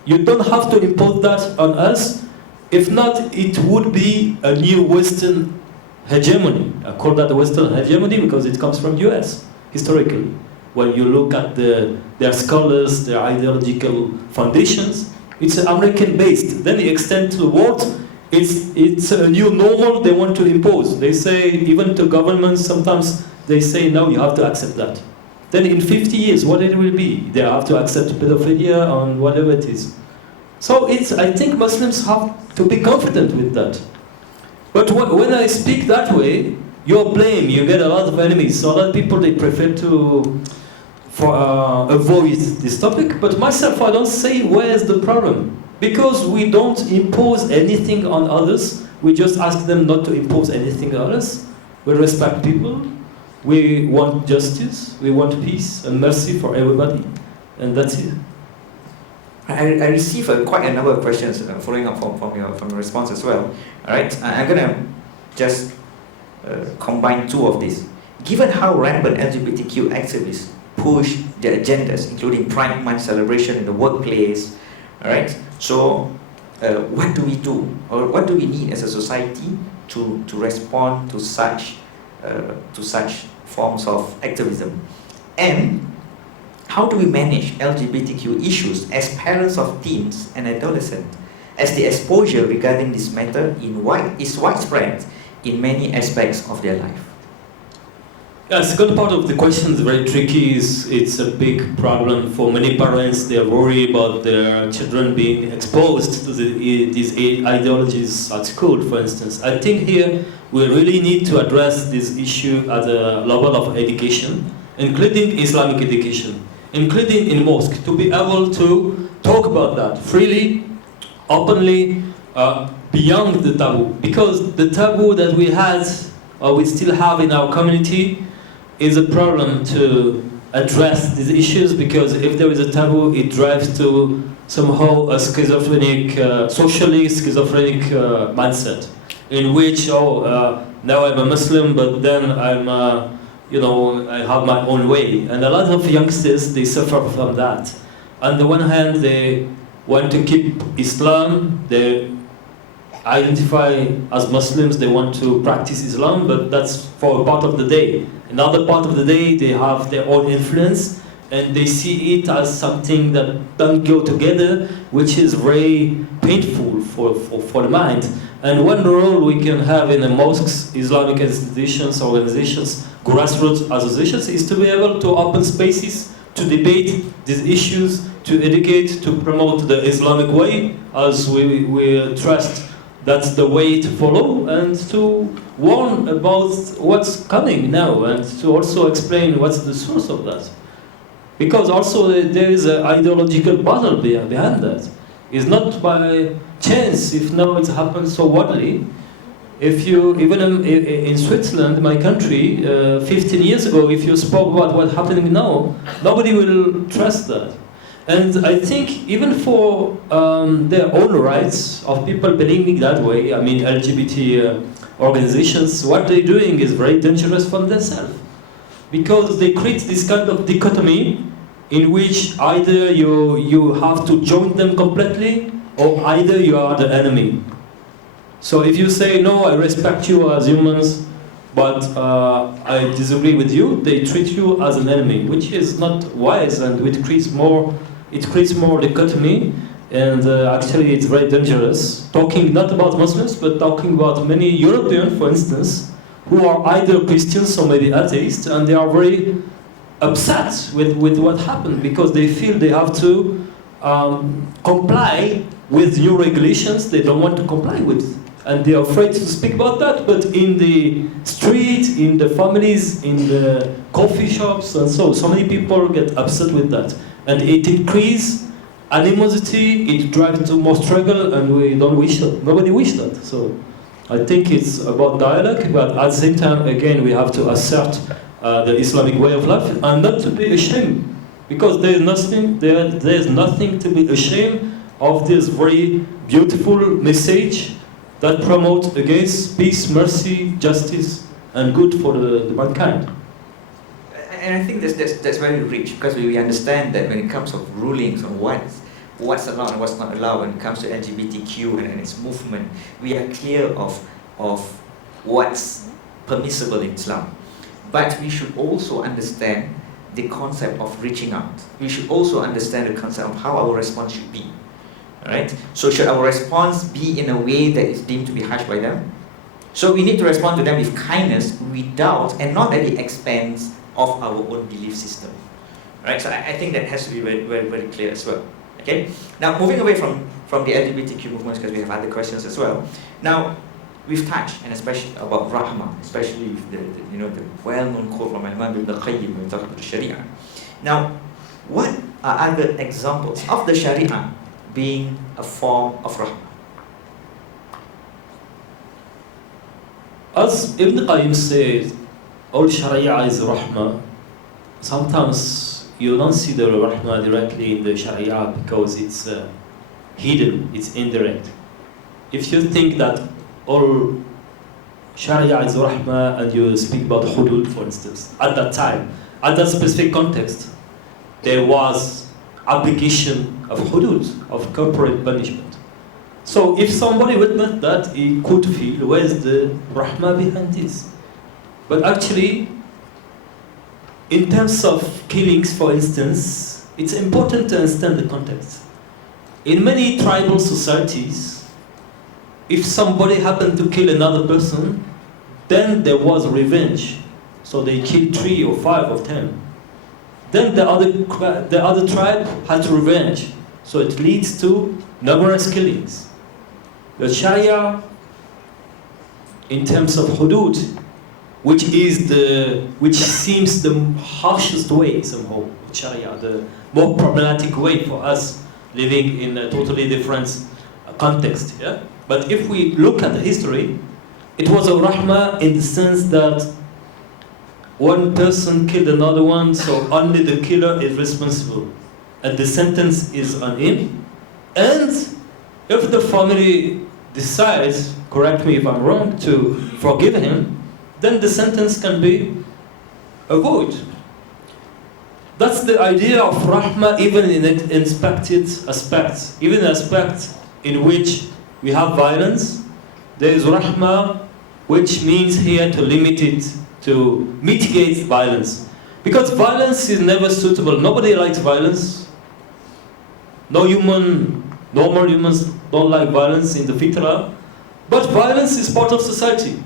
You don't have to impose that on us. If not, it would be a new Western hegemony. I call that Western hegemony because it comes from US, historically. When you look at their scholars, their ideological foundations, it's American-based. Then they extend to the world. It's a new normal they want to impose. They say, even to governments, sometimes they say, no, you have to accept that. Then in 50 years, what it will be? They have to accept pedophilia and whatever it is. So I think Muslims have to be confident with that. But when I speak that way, you're blamed, you get a lot of enemies. So a lot of people, they prefer to avoid this topic. But myself, I don't say where's the problem. Because we don't impose anything on others. We just ask them not to impose anything on us. We respect people. We want justice. We want peace and mercy for everybody. And that's it. I received quite a number of questions following up from your response as well. All right, I'm gonna just combine two of these. Given how rampant LGBTQ activists push their agendas, including Pride Month celebration in the workplace, all right. So, what do we do, or what do we need as a society to respond to such forms of activism, and how do we manage LGBTQ issues as parents of teens and adolescents, as the exposure regarding this matter is widespread in many aspects of their life? Yeah, the second part of the question is very tricky. It's a big problem for many parents. They are worried about their children being exposed to these ideologies at school, for instance. I think here we really need to address this issue at the level of education, including Islamic education, including in mosque, to be able to talk about that freely, openly, beyond the taboo. Because the taboo that we had, or we still have in our community, is a problem to address these issues, because if there is a taboo, it drives to somehow a schizophrenic, socially schizophrenic mindset, in which, now I'm a Muslim, but then I'm, I have my own way. And a lot of youngsters, they suffer from that. On the one hand, they want to keep Islam, they identify as Muslims, they want to practice Islam, but that's for a part of the day. Another part of the day, they have their own influence, and they see it as something that don't go together, which is very painful for the mind. And one role we can have in the mosques, Islamic institutions, organizations, grassroots associations, is to be able to open spaces to debate these issues, to educate, to promote the Islamic way, as we trust that's the way to follow, and to warn about what's coming now, and to also explain what's the source of that. Because also there is an ideological battle behind that. It's not by chance if now it happens so widely. If you, even in Switzerland, my country, 15 years ago, if you spoke about what's happening now, nobody will trust that. And I think even for their own rights of people believing that way, I mean LGBT organizations, what they're doing is very dangerous for themselves. Because they create this kind of dichotomy in which either you have to join them completely, or either you are the enemy. So if you say, no, I respect you as humans, but I disagree with you, they treat you as an enemy, which is not wise, and it creates more dichotomy, and actually it's very dangerous. Talking not about Muslims, but talking about many Europeans, for instance, who are either Christians or maybe atheists, and they are very upset with what happened, because they feel they have to comply with new regulations they don't want to comply with. And they are afraid to speak about that, but in the street, in the families, in the coffee shops, and so many people get upset with that. And it increases animosity, it drives to more struggle, and we don't wish that. Nobody wishes that. So I think it's about dialogue, but at the same time, again, we have to assert the Islamic way of life, and not to be ashamed, because there is nothing to be ashamed of this very beautiful message that promotes against peace, mercy, justice, and good for the mankind. And I think that's very rich, because we understand that when it comes to rulings on what's allowed and what's not allowed, when it comes to LGBTQ and its movement, we are clear of what's permissible in Islam. But we should also understand the concept of reaching out. We should also understand the concept of how our response should be. Alright? So should our response be in a way that is deemed to be harsh by them? So we need to respond to them with kindness, without, and not at the expense of our own belief system. Right? So I think that has to be very, very, very clear as well. Okay? Now, moving away from the LGBTQ movements, because we have other questions as well. Now, we've touched, and especially about Rahmah, especially the well-known quote from Imam Ibn Qayyim when we talk about the Sharia. Now, what are other examples of the Sharia being a form of Rahmah? As Ibn Qayyim says, all Sharia is Rahmah. Sometimes you don't see the Rahmah directly in the Sharia because it's hidden, it's indirect. If you think that all Sharia is Rahmah and you speak about Hudud, for instance, at that time, at that specific context, there was application of Hudud, of corporate punishment. So if somebody witnessed that, he could feel, where's the Rahmah behind this? But actually, in terms of killings, for instance, it's important to understand the context. In many tribal societies, if somebody happened to kill another person, then there was revenge. So they killed 3 or 5 or 10. Then the other tribe had revenge. So it leads to numerous killings. The Sharia, in terms of Hudud, which seems the harshest way somehow, Sharia, the more problematic way for us living in a totally different context. Yeah? But if we look at the history, it was a Rahmah in the sense that one person killed another one, so only the killer is responsible. And the sentence is on him. And if the family decides, correct me if I'm wrong, to forgive him, then the sentence can be avoided. That's the idea of Rahmah, even in inspected aspects. Even aspects in which we have violence, there is rahmah, which means here to limit it, to mitigate violence. Because violence is never suitable. Nobody likes violence. Normal humans don't like violence in the fitra. But violence is part of society.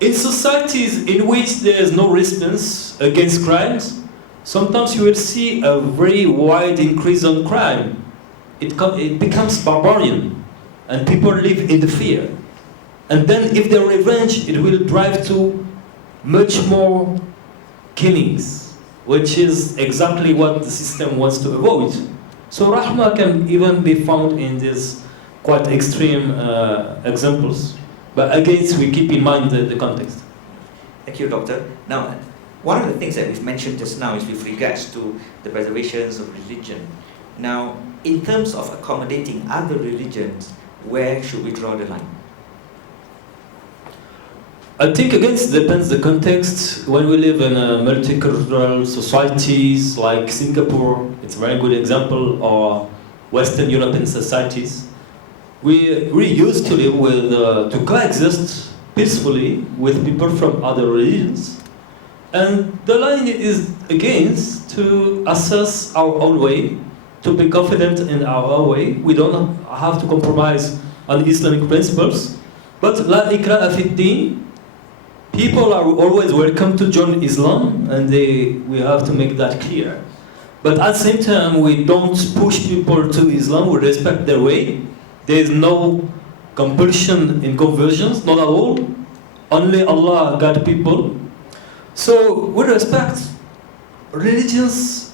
In societies in which there is no response against crimes, sometimes you will see a very wide increase on crime. It becomes barbarian, and people live in the fear. And then if they're revenge, it will drive to much more killings, which is exactly what the system wants to avoid. So rahmah can even be found in these quite extreme examples. But again, we keep in mind the context. Thank you, Doctor. Now, one of the things that we've mentioned just now is with regards to the preservations of religion. Now, in terms of accommodating other religions, where should we draw the line? I think again it depends the context. When we live in multicultural societies like Singapore, it's a very good example, or Western European societies, we used to live with, to coexist peacefully with people from other religions. And the line is against to assess our own way, to be confident in our own way. We don't have to compromise on Islamic principles. But la ikraha fi din, people are always welcome to join Islam, and we have to make that clear. But at the same time, we don't push people to Islam, we respect their way. There is no compulsion in conversions, not at all. Only Allah guide people. So we respect religions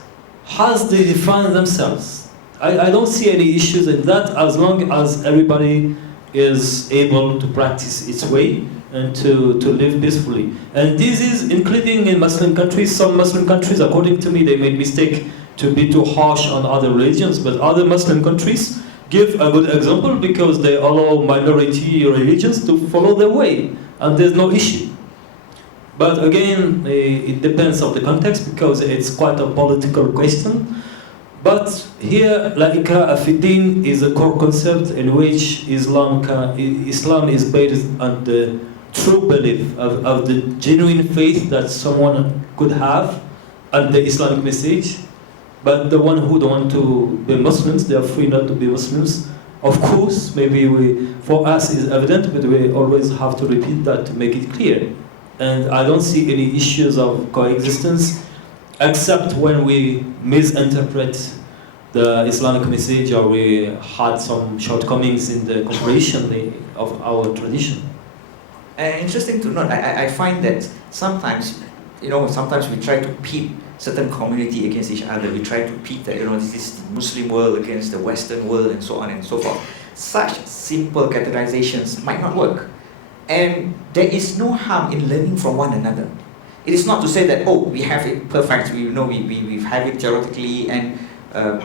as they define themselves. I don't see any issues in that as long as everybody is able to practice its way and to live peacefully. And this is including in Muslim countries. Some Muslim countries, according to me, they made mistake to be too harsh on other religions, but other Muslim countries give a good example because they allow minority religions to follow their way, and there's no issue. But again, it depends on the context because it's quite a political question. But here, la ikraha fi din is a core concept in which Islam is based on the true belief of the genuine faith that someone could have and the Islamic message. But the one who don't want to be Muslims, they are free not to be Muslims. Of course, maybe for us is evident, but we always have to repeat that to make it clear. And I don't see any issues of coexistence, except when we misinterpret the Islamic message or we had some shortcomings in the comprehension of our tradition. Interesting to note, I find that sometimes we try to pit certain community against each other. We try to pit that, this is the Muslim world against the Western world and so on and so forth. Such simple categorizations might not work. And there is no harm in learning from one another. It is not to say that, we have it perfect, we have it theoretically, and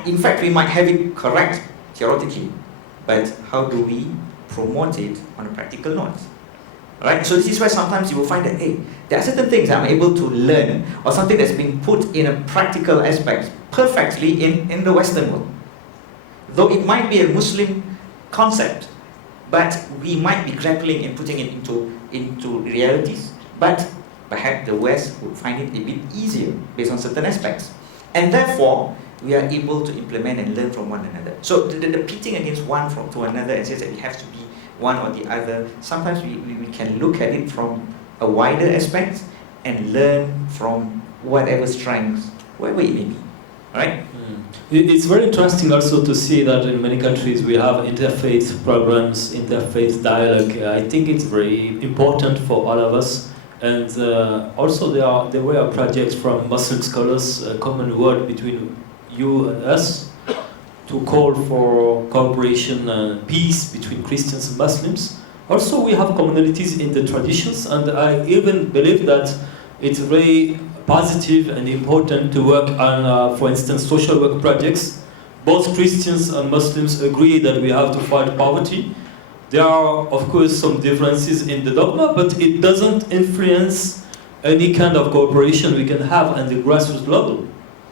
in fact we might have it correct theoretically, but how do we promote it on a practical note? Right? So this is why sometimes you will find that, there are certain things I'm able to learn, or something that's been put in a practical aspect perfectly in the Western world. Though it might be a Muslim concept, but we might be grappling and putting it into realities. But perhaps the West would find it a bit easier based on certain aspects. And therefore, we are able to implement and learn from one another. So the pitting against one to another and says that we have to be one or the other, sometimes we can look at it from a wider aspect and learn from whatever strengths, wherever it may be. Right? It's very interesting also to see that in many countries we have interfaith programs, interfaith dialogue. I think it's very important for all of us. And also there were projects from Muslim scholars, a common word between you and us, to call for cooperation and peace between Christians and Muslims. Also we have commonalities in the traditions, and I even believe that it's very positive and important to work on, for instance, social work projects. Both Christians and Muslims agree that we have to fight poverty. There are, of course, some differences in the dogma, but it doesn't influence any kind of cooperation we can have at the grassroots level.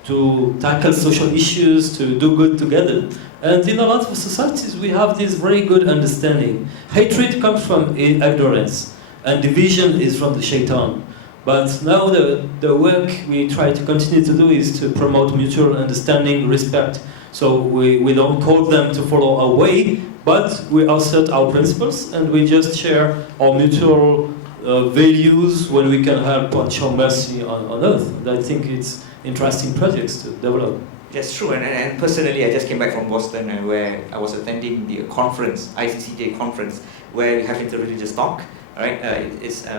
to tackle social issues, to do good together. And in a lot of societies, we have this very good understanding. Hatred comes from ignorance, and division is from the shaitan. But now the work we try to continue to do is to promote mutual understanding, respect. So we don't call them to follow our way, but we assert our principles, and we just share our mutual values when we can help and show mercy on earth. And I think it's interesting projects to develop. That's true, and personally, I just came back from Boston, where I was attending the conference, ICCJ conference, where we have interreligious talk. Right?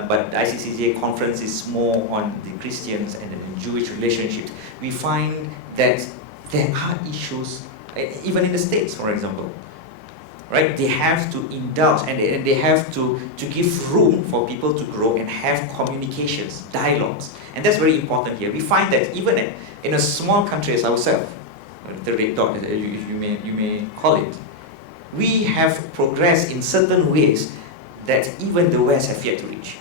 But the ICCJ conference is more on the Christians and the Jewish relationships. We find that there are issues, even in the States, for example. Right? They have to indulge and they have to give room for people to grow and have communications, dialogues. And that's very important here. We find that even in a small country as ourselves, the red dot, you may call it, we have progressed in certain ways that even the West have yet to reach.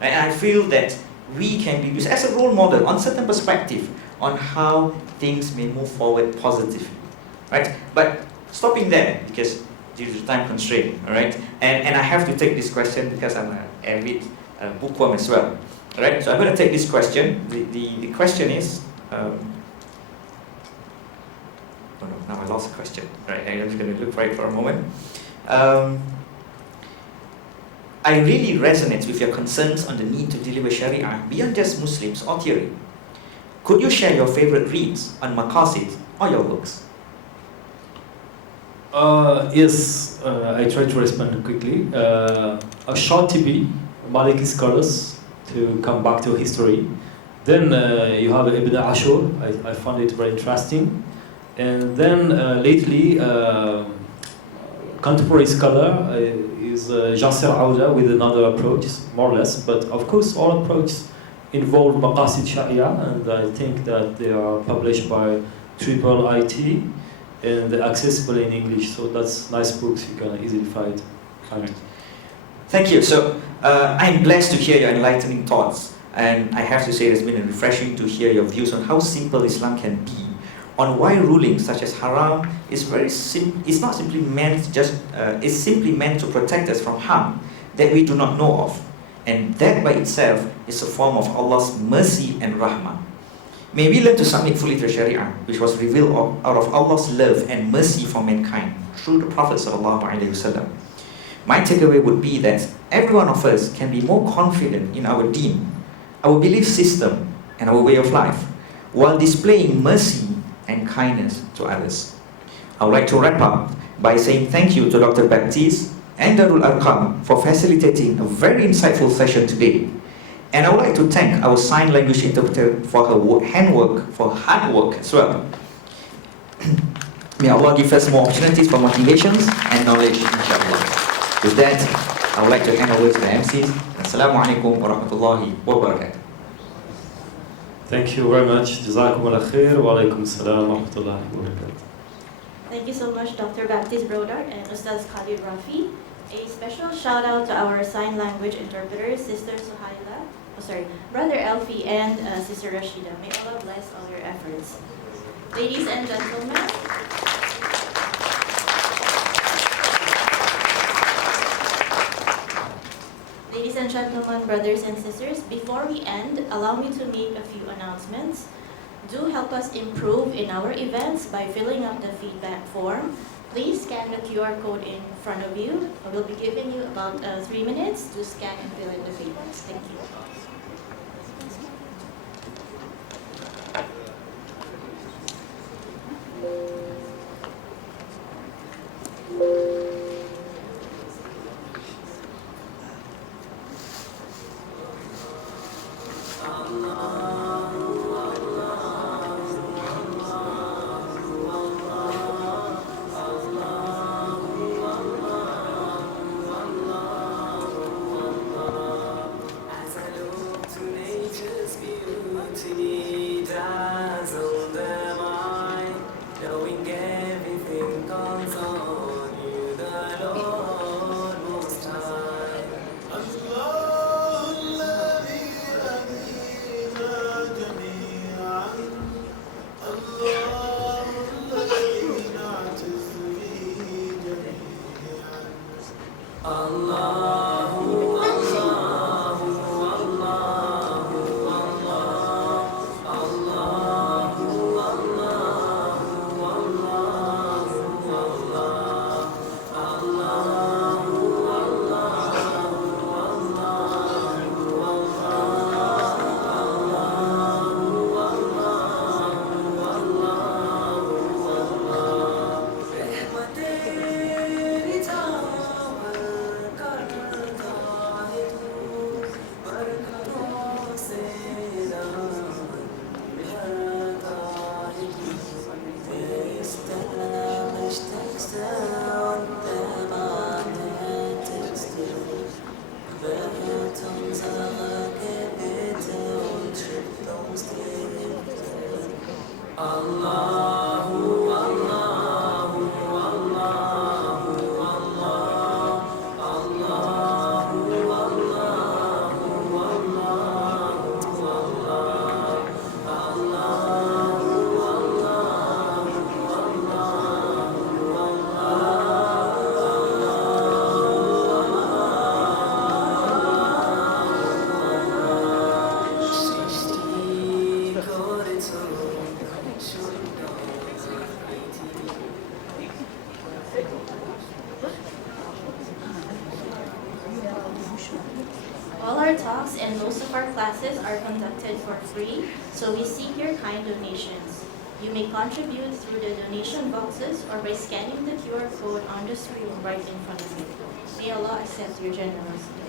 And I feel that we can be used as a role model on certain perspective on how things may move forward positively. Right? But stopping there, because due to time constraint, all right? And I have to take this question because I'm an avid bookworm as well. All right? So I'm going to take this question. The question is, oh no, now I lost the question. All right, I'm just going to look for it for a moment. I really resonate with your concerns on the need to deliver Sharia beyond just Muslims or theory. Could you share your favorite reads on Maqasid or your books? Yes, I try to respond quickly. A short TB, Maliki scholars, to come back to history. Then you have Ibn Ashur, I found it very interesting. And then lately, contemporary scholar is Jasser Auda with another approach, more or less. But of course, all approaches involve Maqasid Sharia, and I think that they are published by Triple IT, and they're accessible in English. So that's nice books you can easily find. Thank you. So I'm blessed to hear your enlightening thoughts, and I have to say it's been refreshing to hear your views on how simple Islam can be, on why rulings such as haram is very it's not simply meant it's simply meant to protect us from harm that we do not know of, and that by itself is a form of Allah's mercy and rahmah. May we learn to submit fully to Sharia, which was revealed out of Allah's love and mercy for mankind through the Prophet ﷺ. My takeaway would be that every one of us can be more confident in our deen, our belief system, and our way of life, while displaying mercy and kindness to others. I would like to wrap up by saying thank you to Dr. Baptiste and Darul Arqam for facilitating a very insightful session today. And I would like to thank our sign language interpreter for her hard work as well. May Allah give us more opportunities for motivations and knowledge, inshallah. With that, I would like to hand over to the MCs. Assalamu alaikum wa rahmatullahi wa barakatuh. Thank you very much. Jazakumullah khair. Wa alaikum assalam wa rahmatullahi wa barakatuh. Thank you so much, Dr. Baptiste Brodard and Ustaz Khalid Rafi. A special shout out to our sign language interpreters, Sister Brother Elfie and Sister Rashida. May Allah bless all your efforts. Ladies and gentlemen, brothers and sisters, before we end, allow me to make a few announcements. Do help us improve in our events by filling up the feedback form. Please scan the QR code in front of you. I will be giving you about 3 minutes to scan and fill in the feedback. Thank you. All our talks and most of our classes are conducted for free, so we seek your kind donations. You may contribute through the donation boxes or by scanning the QR code on the screen right in front of you. May Allah accept your generosity.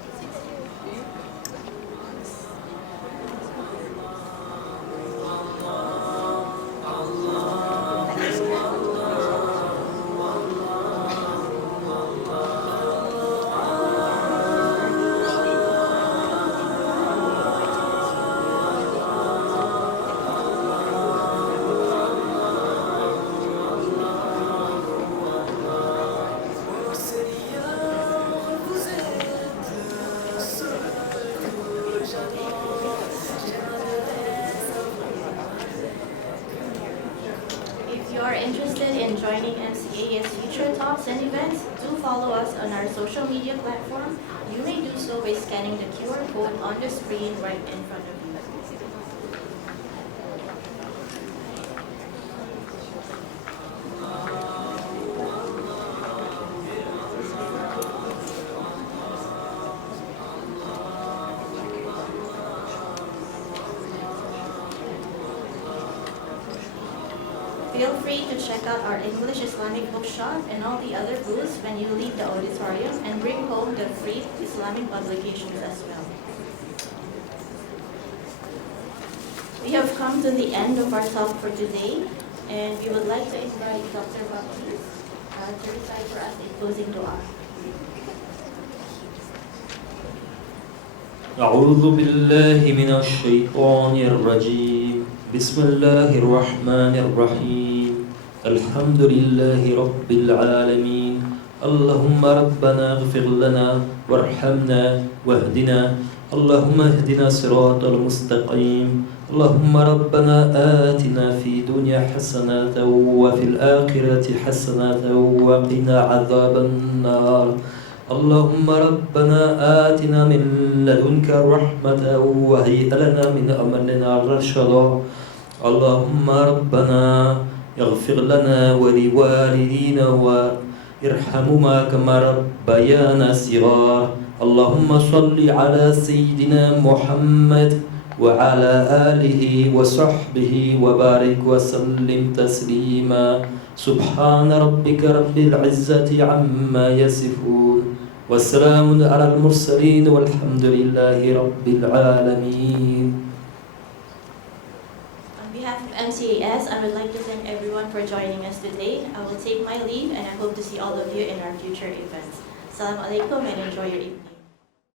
If you are interested in joining MCA's future talks and events, do follow us on our social media platform. You may do so by scanning the QR code on the screen right in front of you. Feel free to check out our English Islamic bookshop and all the other booths when you leave the auditorium and bring home the free Islamic publications as well. We have come to the end of our talk for today, and we would like to invite Dr. Baptiste to recite for us a closing dua. أعوذ بالله من الشيطان الرجيم بسم الله الرحمن الرحيم الحمد لله رب العالمين اللهم ربنا اغفر لنا وارحمنا واهدنا اللهم اهدنا صراط المستقيم اللهم ربنا آتنا في دنيا حسنة وفي الآخرة حسنة وقنا عذاب النار اللهم ربنا آتنا من لدنك رحمة وهيئ لنا من أمرنا رشدا اللهم ربنا اغفر لنا ولوالدينا وارحمهما كما ربيانا صغار اللهم صل على سيدنا محمد وعلى آله وصحبه وبارك وسلم تسليما سبحان ربك رب العزة عما يصفون والسلام على المرسلين والحمد لله رب العالمين. On behalf of MCAS, I would like to thank everyone for joining us today. I will take my leave and I hope to see all of you in our future events. Assalamu alaikum and enjoy your evening.